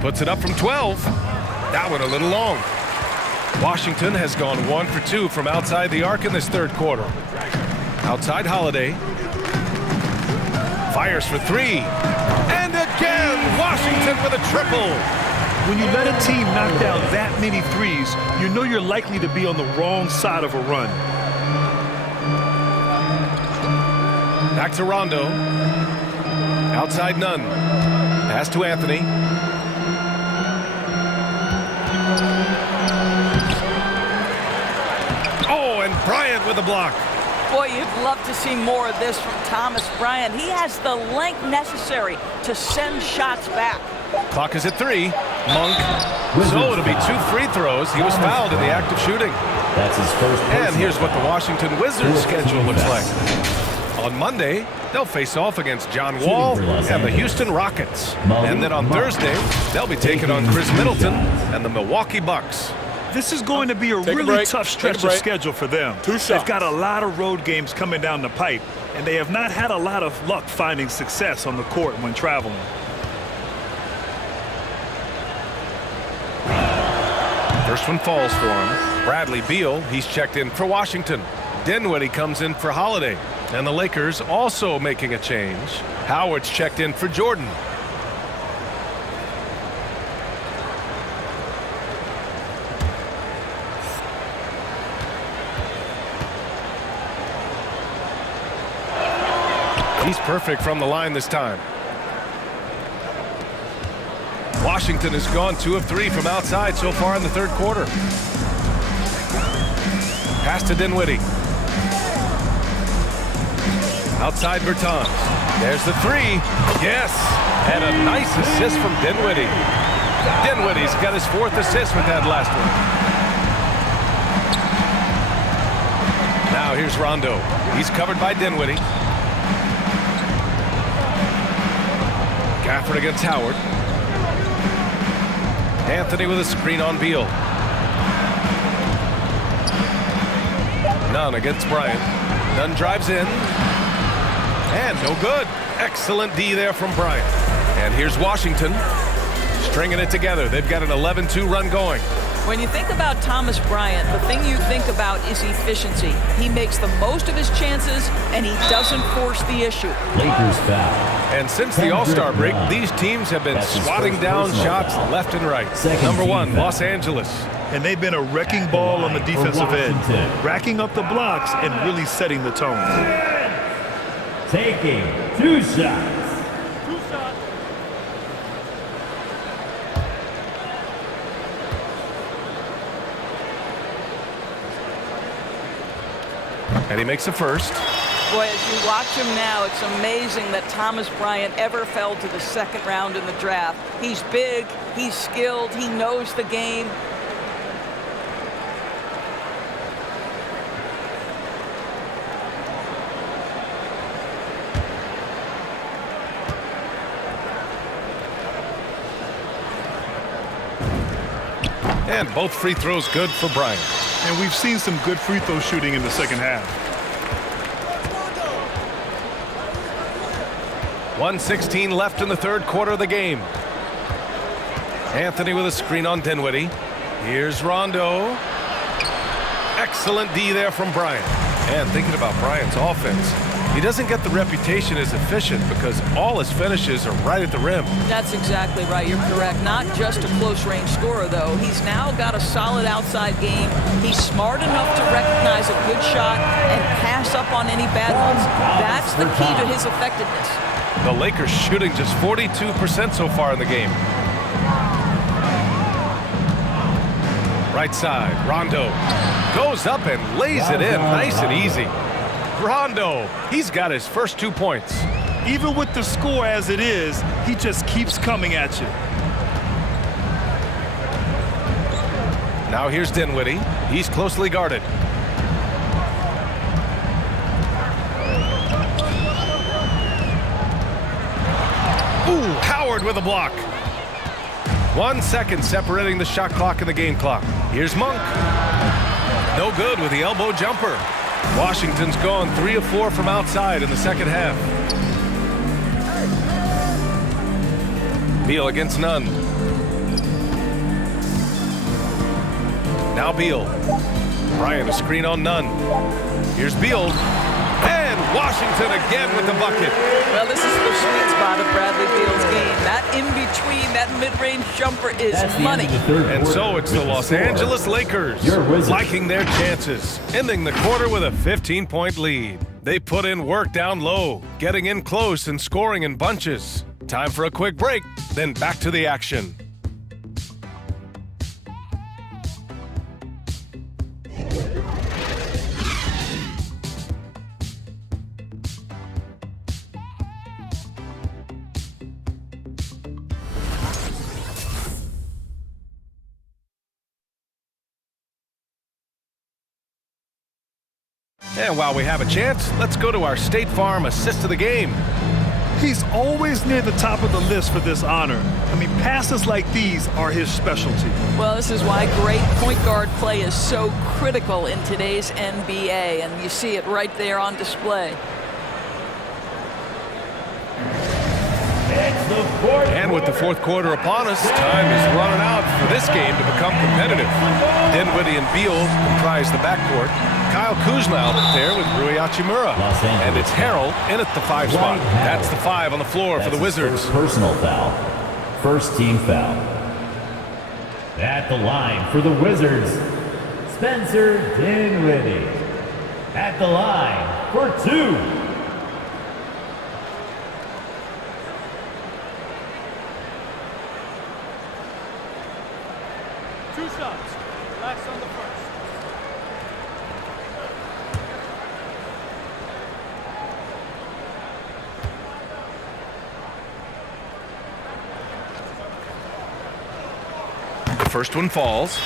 Puts it up from 12. That one a little long. Washington has gone 1 for 2 from outside the arc in this third quarter. Outside Holiday. Fires for 3. And again, Washington with a triple. When you let a team knock down that many threes, you know you're likely to be on the wrong side of a run. Back to Rondo. Outside Nunn. Pass to Anthony. Oh, and Bryant with a block. Boy, you'd love to see more of this from Thomas Bryant. He has the length necessary to send shots back. Clock is at 3. Monk. So it'll be 2 free throws. He was fouled in the act of shooting. That's his first. And here's what the Washington Wizards schedule looks like. On Monday, they'll face off against John Wall and the Houston Rockets. And then on Thursday, they'll be taking on Chris Middleton and the Milwaukee Bucks. This is going to be a really tough stretch of schedule for them. They've got a lot of road games coming down the pipe, and they have not had a lot of luck finding success on the court when traveling. First one falls for him. Bradley Beal, he's checked in for Washington. Dinwiddie comes in for Holiday. And the Lakers also making a change. Howard's checked in for Jordan. He's perfect from the line this time. Washington has gone 2 of 3 from outside so far in the third quarter. Pass to Dinwiddie. Outside Bertans. There's the 3. Yes. And a nice assist from Dinwiddie. Dinwiddie's got his 4th assist with that last one. Now here's Rondo. He's covered by Dinwiddie. Gafford against Howard. Anthony with a screen on Beal. Nunn against Bryant. Nunn drives in. And no good. Excellent D there from Bryant. And here's Washington stringing it together. They've got an 11-2 run going. When you think about Thomas Bryant, the thing you think about is efficiency. He makes the most of his chances, and he doesn't force the issue. Lakers foul. And since the All-Star break, these teams have been swatting down shots left and right. Number 1, Los Angeles. And they've been a wrecking ball on the defensive end, racking up the blocks and really setting the tone. Taking 2 shots. And he makes a first. Boy, as you watch him now, it's amazing that Thomas Bryant ever fell to the second round in the draft. He's big, he's skilled, he knows the game. And both free throws good for Bryant. And we've seen some good free throw shooting in the second half. 1:16 left in the third quarter of the game. Anthony with a screen on Dinwiddie. Here's Rondo. Excellent D there from Bryant. And thinking about Bryant's offense, he doesn't get the reputation as efficient because all his finishes are right at the rim. That's exactly right. You're correct. Not just a close-range scorer, though. He's now got a solid outside game. He's smart enough to recognize a good shot and pass up on any bad ones. That's the key to his effectiveness. The Lakers shooting just 42% so far in the game. Right side, Rondo goes up and lays it in nice and easy. Rondo, he's got his first 2 points. Even with the score as it is, he just keeps coming at you. Now here's Dinwiddie. He's closely guarded. Ooh, Howard with a block. 1 second separating the shot clock and the game clock. Here's Monk. No good with the elbow jumper. Washington's gone 3 of 4 from outside in the second half. Beal against Nunn. Now Beal. Bryant a screen on Nunn. Here's Beal. And Washington again with the bucket. Well, this is the sweet spot of Bradley Beal's game. That in-between, that mid-range jumper is money. And so it's the Los Angeles Lakers liking their chances, ending the quarter with a 15-point lead. They put in work down low, getting in close and scoring in bunches. Time for a quick break, then back to the action. And while we have a chance, let's go to our State Farm assist of the game. He's always near the top of the list for this honor. I mean, passes like these are his specialty. Well, this is why great point guard play is so critical in today's NBA, and you see it right there on display. And with the fourth quarter upon us, time is running out for this game to become competitive. Dinwiddie and Beal comprise the backcourt. Kyle Kuzma out there with Rui Hachimura. And it's Harrell in at the 5 spot. That's the 5 on the floor for the Wizards. Personal foul. First team foul. At the line for the Wizards, Spencer Dinwiddie. At the line for 2. Shots. Relax on the first. The first one falls.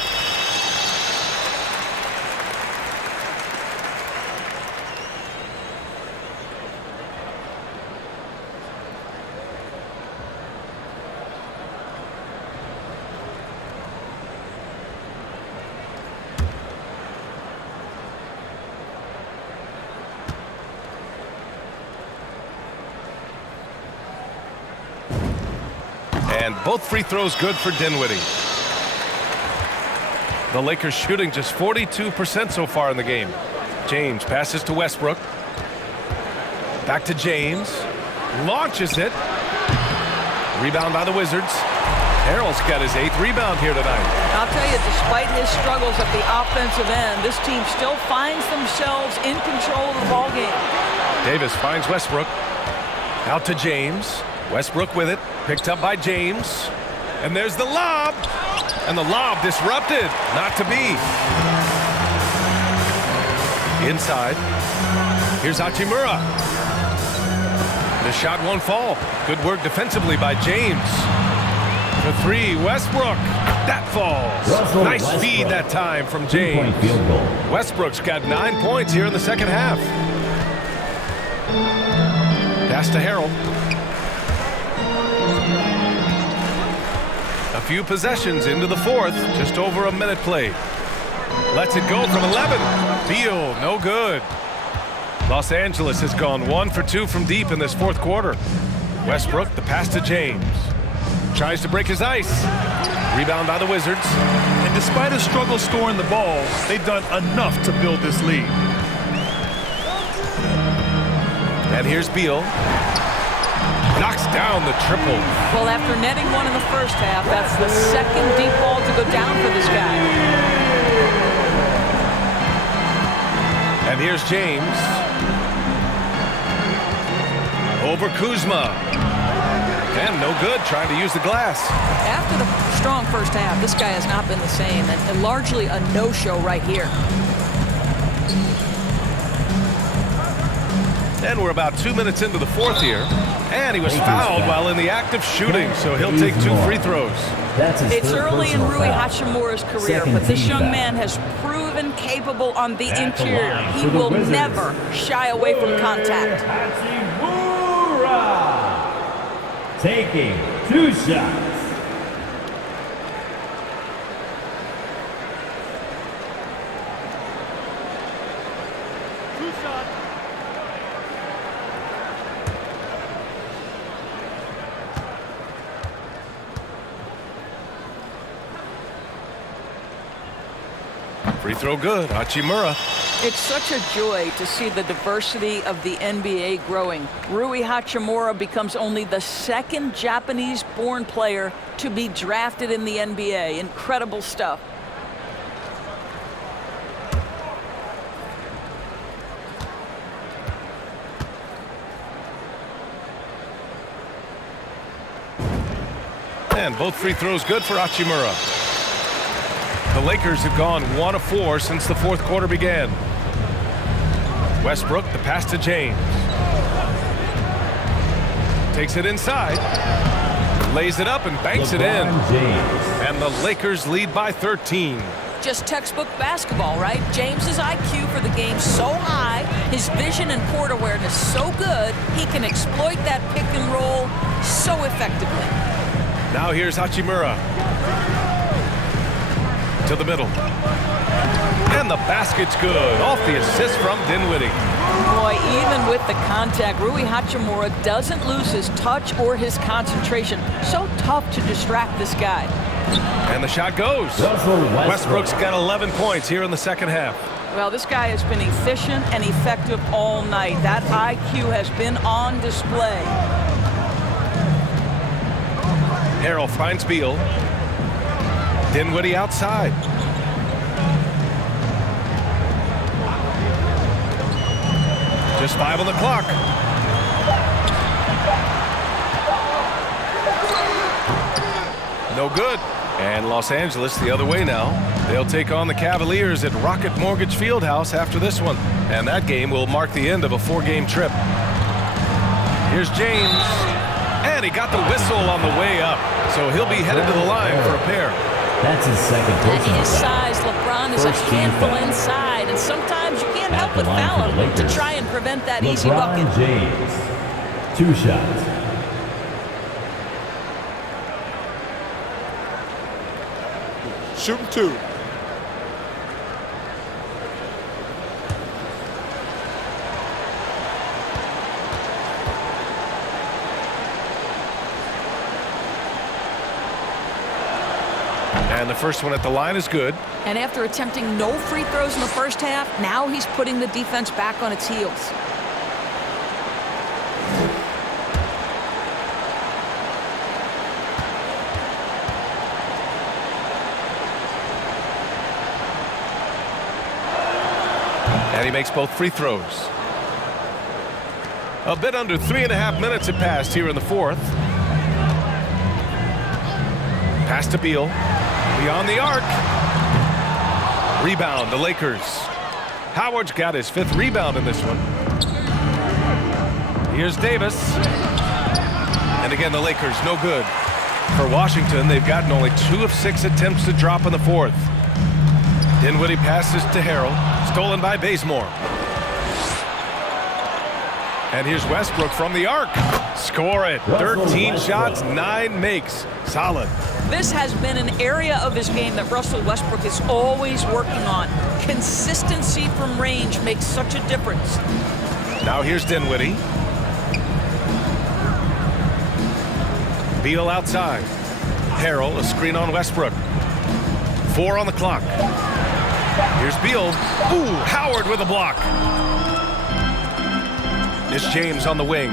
And both free throws good for Dinwiddie. The Lakers shooting just 42% so far in the game. James passes to Westbrook. Back to James. Launches it. Rebound by the Wizards. Harrell's got his 8th rebound here tonight. I'll tell you, despite his struggles at the offensive end, this team still finds themselves in control of the ball game. Davis finds Westbrook. Out to James. Westbrook with it. Picked up by James. And there's the lob. And the lob disrupted. Not to be. Inside. Here's Hachimura. The shot won't fall. Good work defensively by James. The 3, Westbrook. That falls. Nice feed that time from James. Westbrook's got 9 points here in the second half. Pass to Harrell. A few possessions into the fourth, just over a minute played. Lets it go from 11. Beal, no good. Los Angeles has gone 1 for 2 from deep in this fourth quarter. Westbrook, the pass to James. Tries to break his ice. Rebound by the Wizards. And despite a struggle scoring the ball, they've done enough to build this lead. And here's Beal. Knocks down the triple. Well, after netting one in the first half, that's the second deep ball to go down for this guy. And here's James. Over Kuzma. And no good, trying to use the glass. After the strong first half, this guy has not been the same, and largely a no-show right here. And we're about 2 minutes into the fourth here. And he was fouled while in the act of shooting, so he'll take 2 free throws. It's early in Rui Hachimura's career, but this young man has proven capable on the interior. He will never shy away from contact. Taking 2 shots. Free throw good, Hachimura. It's such a joy to see the diversity of the NBA growing. Rui Hachimura becomes only the second Japanese-born player to be drafted in the NBA. Incredible stuff. And both free throws good for Hachimura. The Lakers have gone 1 of 4 since the fourth quarter began. Westbrook, the pass to James. Takes it inside. Lays it up and banks it in. And the Lakers lead by 13. Just textbook basketball, right? James's IQ for the game so high, his vision and court awareness so good, he can exploit that pick and roll so effectively. Now here's Hachimura. To the middle. And the basket's good. Off the assist from Dinwiddie. Boy, even with the contact, Rui Hachimura doesn't lose his touch or his concentration. So tough to distract this guy. And the shot goes. Westbrook's got 11 points here in the second half. Well, this guy has been efficient and effective all night. That IQ has been on display. Harrell finds Beal. Dinwiddie outside. Just 5 on the clock. No good. And Los Angeles the other way now. They'll take on the Cavaliers at Rocket Mortgage Fieldhouse after this one. And that game will mark the end of a 4-game trip. Here's James. And he got the whistle on the way up. So he'll be headed to the line for a pair. That's his second personal At his size, LeBron is a handful inside, and sometimes you can't help but foul him to try and prevent that easy bucket. James, 2 shots. Shooting 2. And the first one at the line is good. And after attempting no free throws in the first half, now he's putting the defense back on its heels. And he makes both free throws. A bit under 3.5 minutes have passed here in the fourth. Pass to Beal. Beyond the arc. Rebound, the Lakers. Howard's got his 5th rebound in this one. Here's Davis. And again, the Lakers, no good. For Washington, they've gotten only 2 of 6 attempts to drop in the fourth. Dinwiddie passes to Harrell. Stolen by Bazemore. And here's Westbrook from the arc. Score it. 13 shots, 9 makes. Solid. This has been an area of his game that Russell Westbrook is always working on. Consistency from range makes such a difference. Now here's Dinwiddie. Beal outside. Harrell, a screen on Westbrook. 4 on the clock. Here's Beal. Ooh, Howard with a block. It's James on the wing.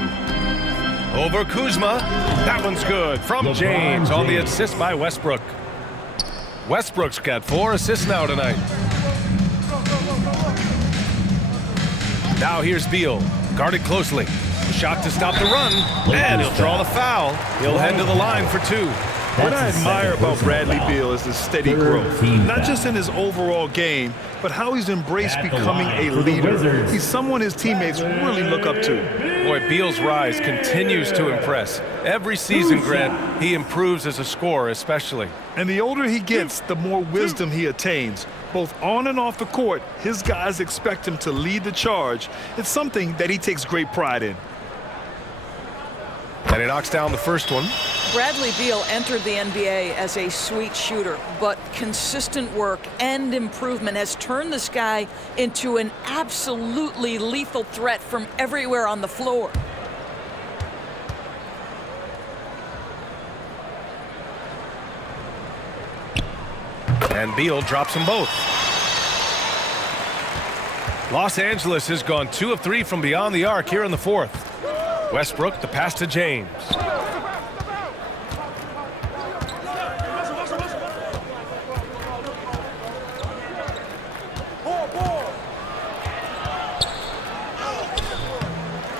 Over Kuzma. That one's good from James on the assist by Westbrook. Westbrook's got 4 assists now tonight. Now here's Beal, guarded closely. Shot to stop the run, and he'll draw the foul. He'll head to the line for 2. What I admire about Bradley Beal is the steady growth, not just in his overall game, but how he's embraced becoming a leader. He's someone his teammates really look up to. Boy, Beal's rise continues to impress. Every season, Grant, he improves as a scorer especially. And the older he gets, the more wisdom he attains. Both on and off the court, his guys expect him to lead the charge. It's something that he takes great pride in. And he knocks down the first one. Bradley Beal entered the NBA as a sweet shooter, but consistent work and improvement has turned this guy into an absolutely lethal threat from everywhere on the floor. And Beal drops them both. Los Angeles has gone 2 of 3 from beyond the arc here in the 4th. Westbrook, the pass to James.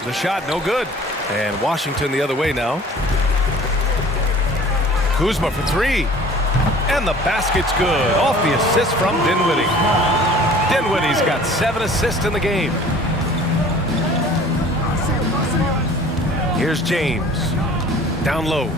The shot, no good. And Washington the other way now. Kuzma for 3. And the basket's good. Off the assist from Dinwiddie. Dinwiddie's got 7 assists in the game. Here's James. Down low.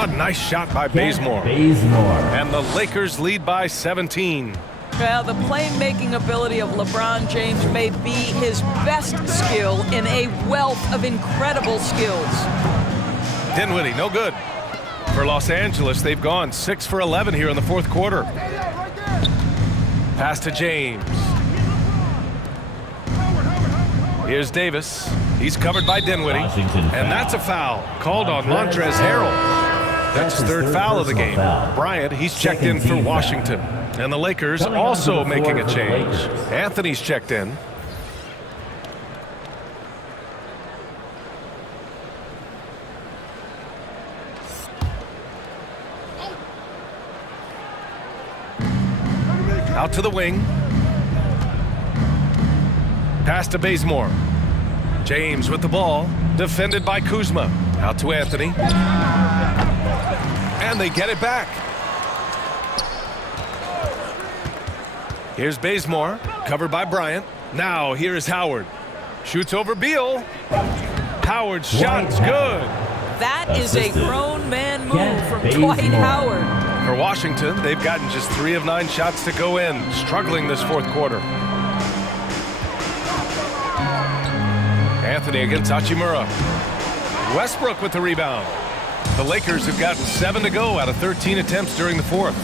A nice shot by Bazemore. And the Lakers lead by 17. Well, the playmaking ability of LeBron James may be his best skill in a wealth of incredible skills. Dinwiddie, no good. For Los Angeles, they've gone 6 for 11 here in the 4th quarter. Pass to James. Here's Davis. He's covered by Dinwiddie. And that's a foul called on Montrezl Harrell. That's his 3rd foul of the game. Bryant, he's checked in for Washington. And the Lakers also making a change. Anthony's checked in. Out to the wing. Pass to Bazemore. James with the ball. Defended by Kuzma. Out to Anthony. And they get it back. Here's Bazemore. Covered by Bryant. Now here's Howard. Shoots over Beal. Howard's shot's good. That is a grown man move from Dwight Howard. For Washington, they've gotten just 3 of 9 shots to go in, struggling this 4th quarter. Anthony against Hachimura. Westbrook with the rebound. The Lakers have gotten 7 to go out of 13 attempts during the 4th.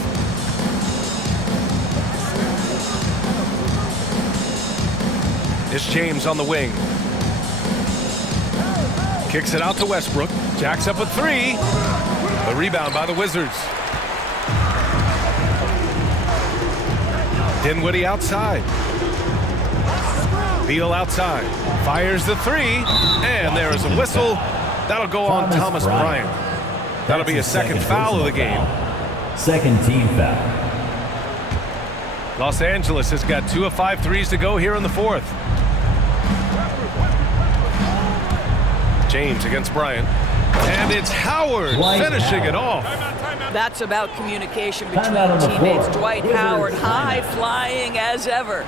It's James on the wing. Kicks it out to Westbrook. Jacks up a 3. The rebound by the Wizards. Dinwiddie outside. Beal outside. Fires the 3. And there is a whistle. That'll go on Thomas Bryant. That'll be a 2nd foul of the game. 2nd team foul. Los Angeles has got 2 of 5 threes to go here in the 4th. James against Bryant. And it's Howard finishing it off. That's about communication between teammates. Dwight Howard, high flying as ever.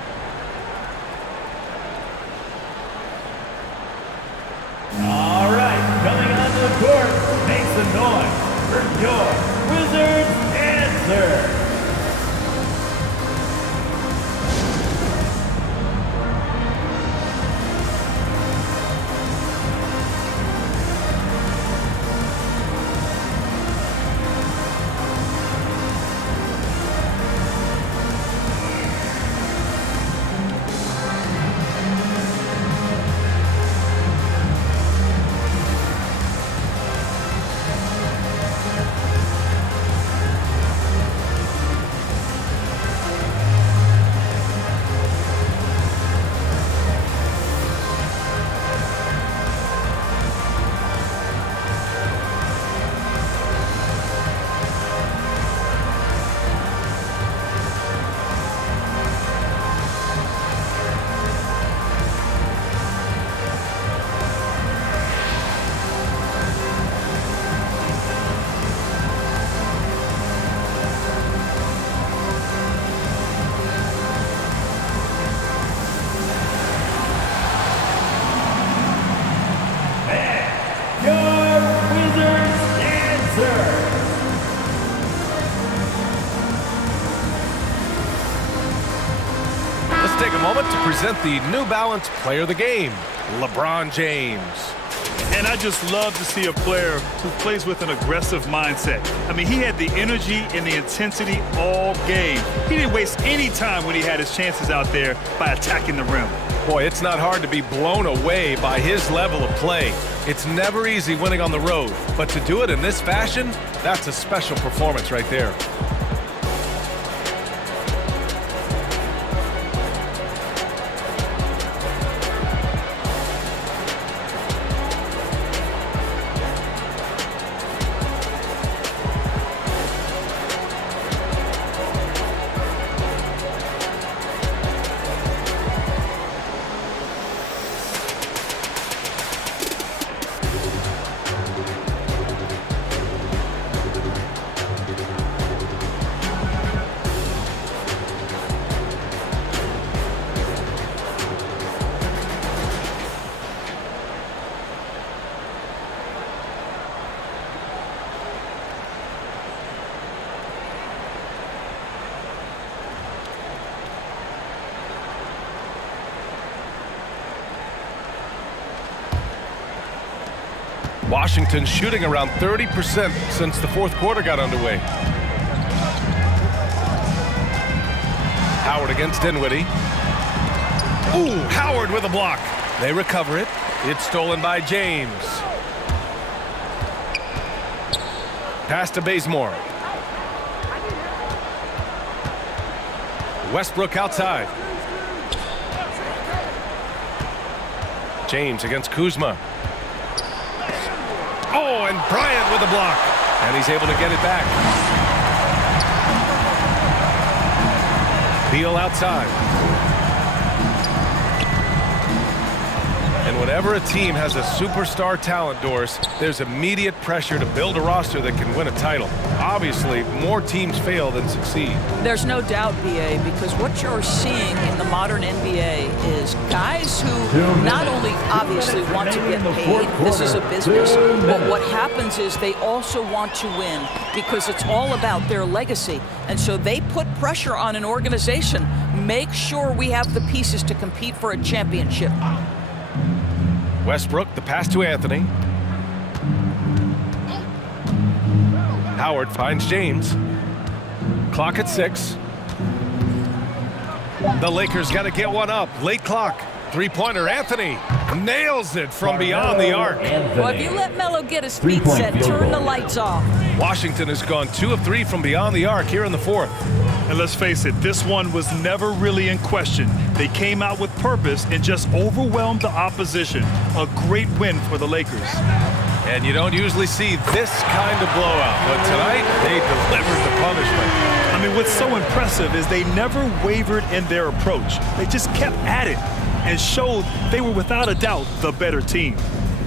All right, coming onto the court, make some noise for your Wizards answer. a moment to present the New Balance Player of the Game, LeBron James. And I just love to see a player who plays with an aggressive mindset. I mean, he had the energy and the intensity all game. He didn't waste any time when he had his chances out there by attacking the rim. Boy, it's not hard to be blown away by his level of play. It's never easy winning on the road, but to do it in this fashion, that's a special performance right there. Washington shooting around 30% since the fourth quarter got underway. Howard against Dinwiddie. Ooh, Howard with a block. They recover it. It's stolen by James. Pass to Bazemore. Westbrook outside. James against Kuzma. Oh, and Bryant with a block. And he's able to get it back. Beal outside. And whenever a team has a superstar talent, Doris, there's immediate pressure to build a roster that can win a title. Obviously, more teams fail than succeed. There's no doubt, BA, because what you're seeing in the modern NBA is guys who not only obviously want to get paid, this is a business, but what happens is they also want to win because it's all about their legacy. And so they put pressure on an organization. Make sure we have the pieces to compete for a championship. Westbrook, the pass to Anthony. Howard finds James. Clock at 6. The Lakers got to get one up. Late clock. Three-pointer, Anthony nails it from beyond the arc. Well, if you let Melo get his feet set, turn the lights off. Washington has gone 2 of 3 from beyond the arc here in the fourth. And let's face it, this one was never really in question. They came out with purpose and just overwhelmed the opposition. A great win for the Lakers. And you don't usually see this kind of blowout, but tonight they delivered the punishment. I mean, what's so impressive is they never wavered in their approach. They just kept at it and showed they were without a doubt the better team.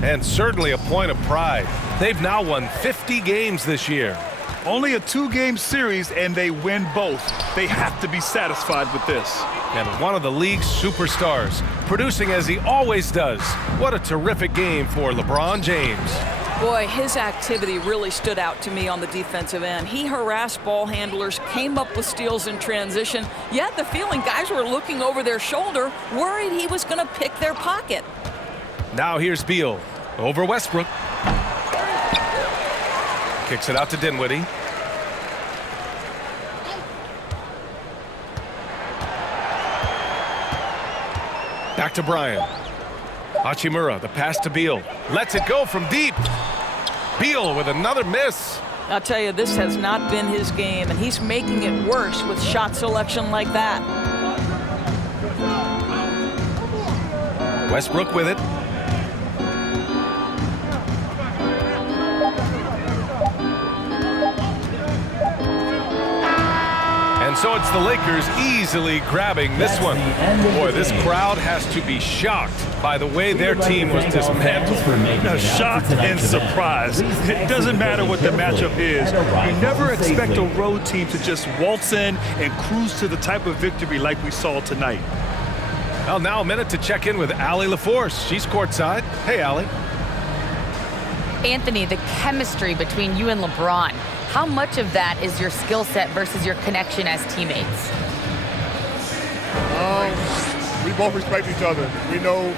And certainly a point of pride. They've now won 50 games this year. Only a 2-game series, and they win both. They have to be satisfied with this. And one of the league's superstars, producing as he always does. What a terrific game for LeBron James. Boy, his activity really stood out to me on the defensive end. He harassed ball handlers, came up with steals in transition. You had the feeling guys were looking over their shoulder, worried he was going to pick their pocket. Now here's Beal over Westbrook. Kicks it out to Dinwiddie. Back to Bryant. Hachimura, the pass to Beal. Lets it go from deep. Beal with another miss. I'll tell you, this has not been his game, and he's making it worse with shot selection like that. Westbrook with it. And so it's the Lakers easily grabbing this one. Boy, this crowd has to be shocked by the way their team was dismantled. Shocked and surprised. It doesn't matter what the matchup is. You never expect a road team to just waltz in and cruise to the type of victory like we saw tonight. Well, now a minute to check in with Allie LaForce. She's courtside. Hey, Allie. Anthony, the chemistry between you and LeBron, how much of that is your skill set versus your connection as teammates? both respect each other. We know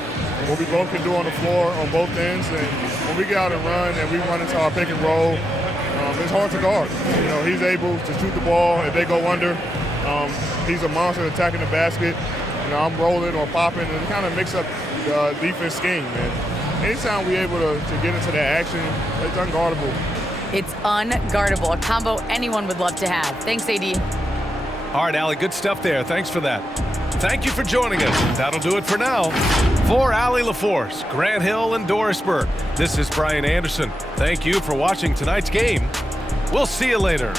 what we both can do on the floor on both ends, and when we get out and run and we run into our pick and roll, it's hard to guard. You know, he's able to shoot the ball if they go under. He's a monster attacking the basket. You know, I'm rolling or popping, and it kind of mix up the defense scheme. And anytime we're able to get into that action, it's unguardable. It's unguardable, a combo anyone would love to have. Thanks, AD. All right, Allie, good stuff there. Thanks for that. Thank you for joining us. That'll do it for now. For Allie LaForce, Grant Hill, and Dorisburg, this is Brian Anderson. Thank you for watching tonight's game. We'll see you later.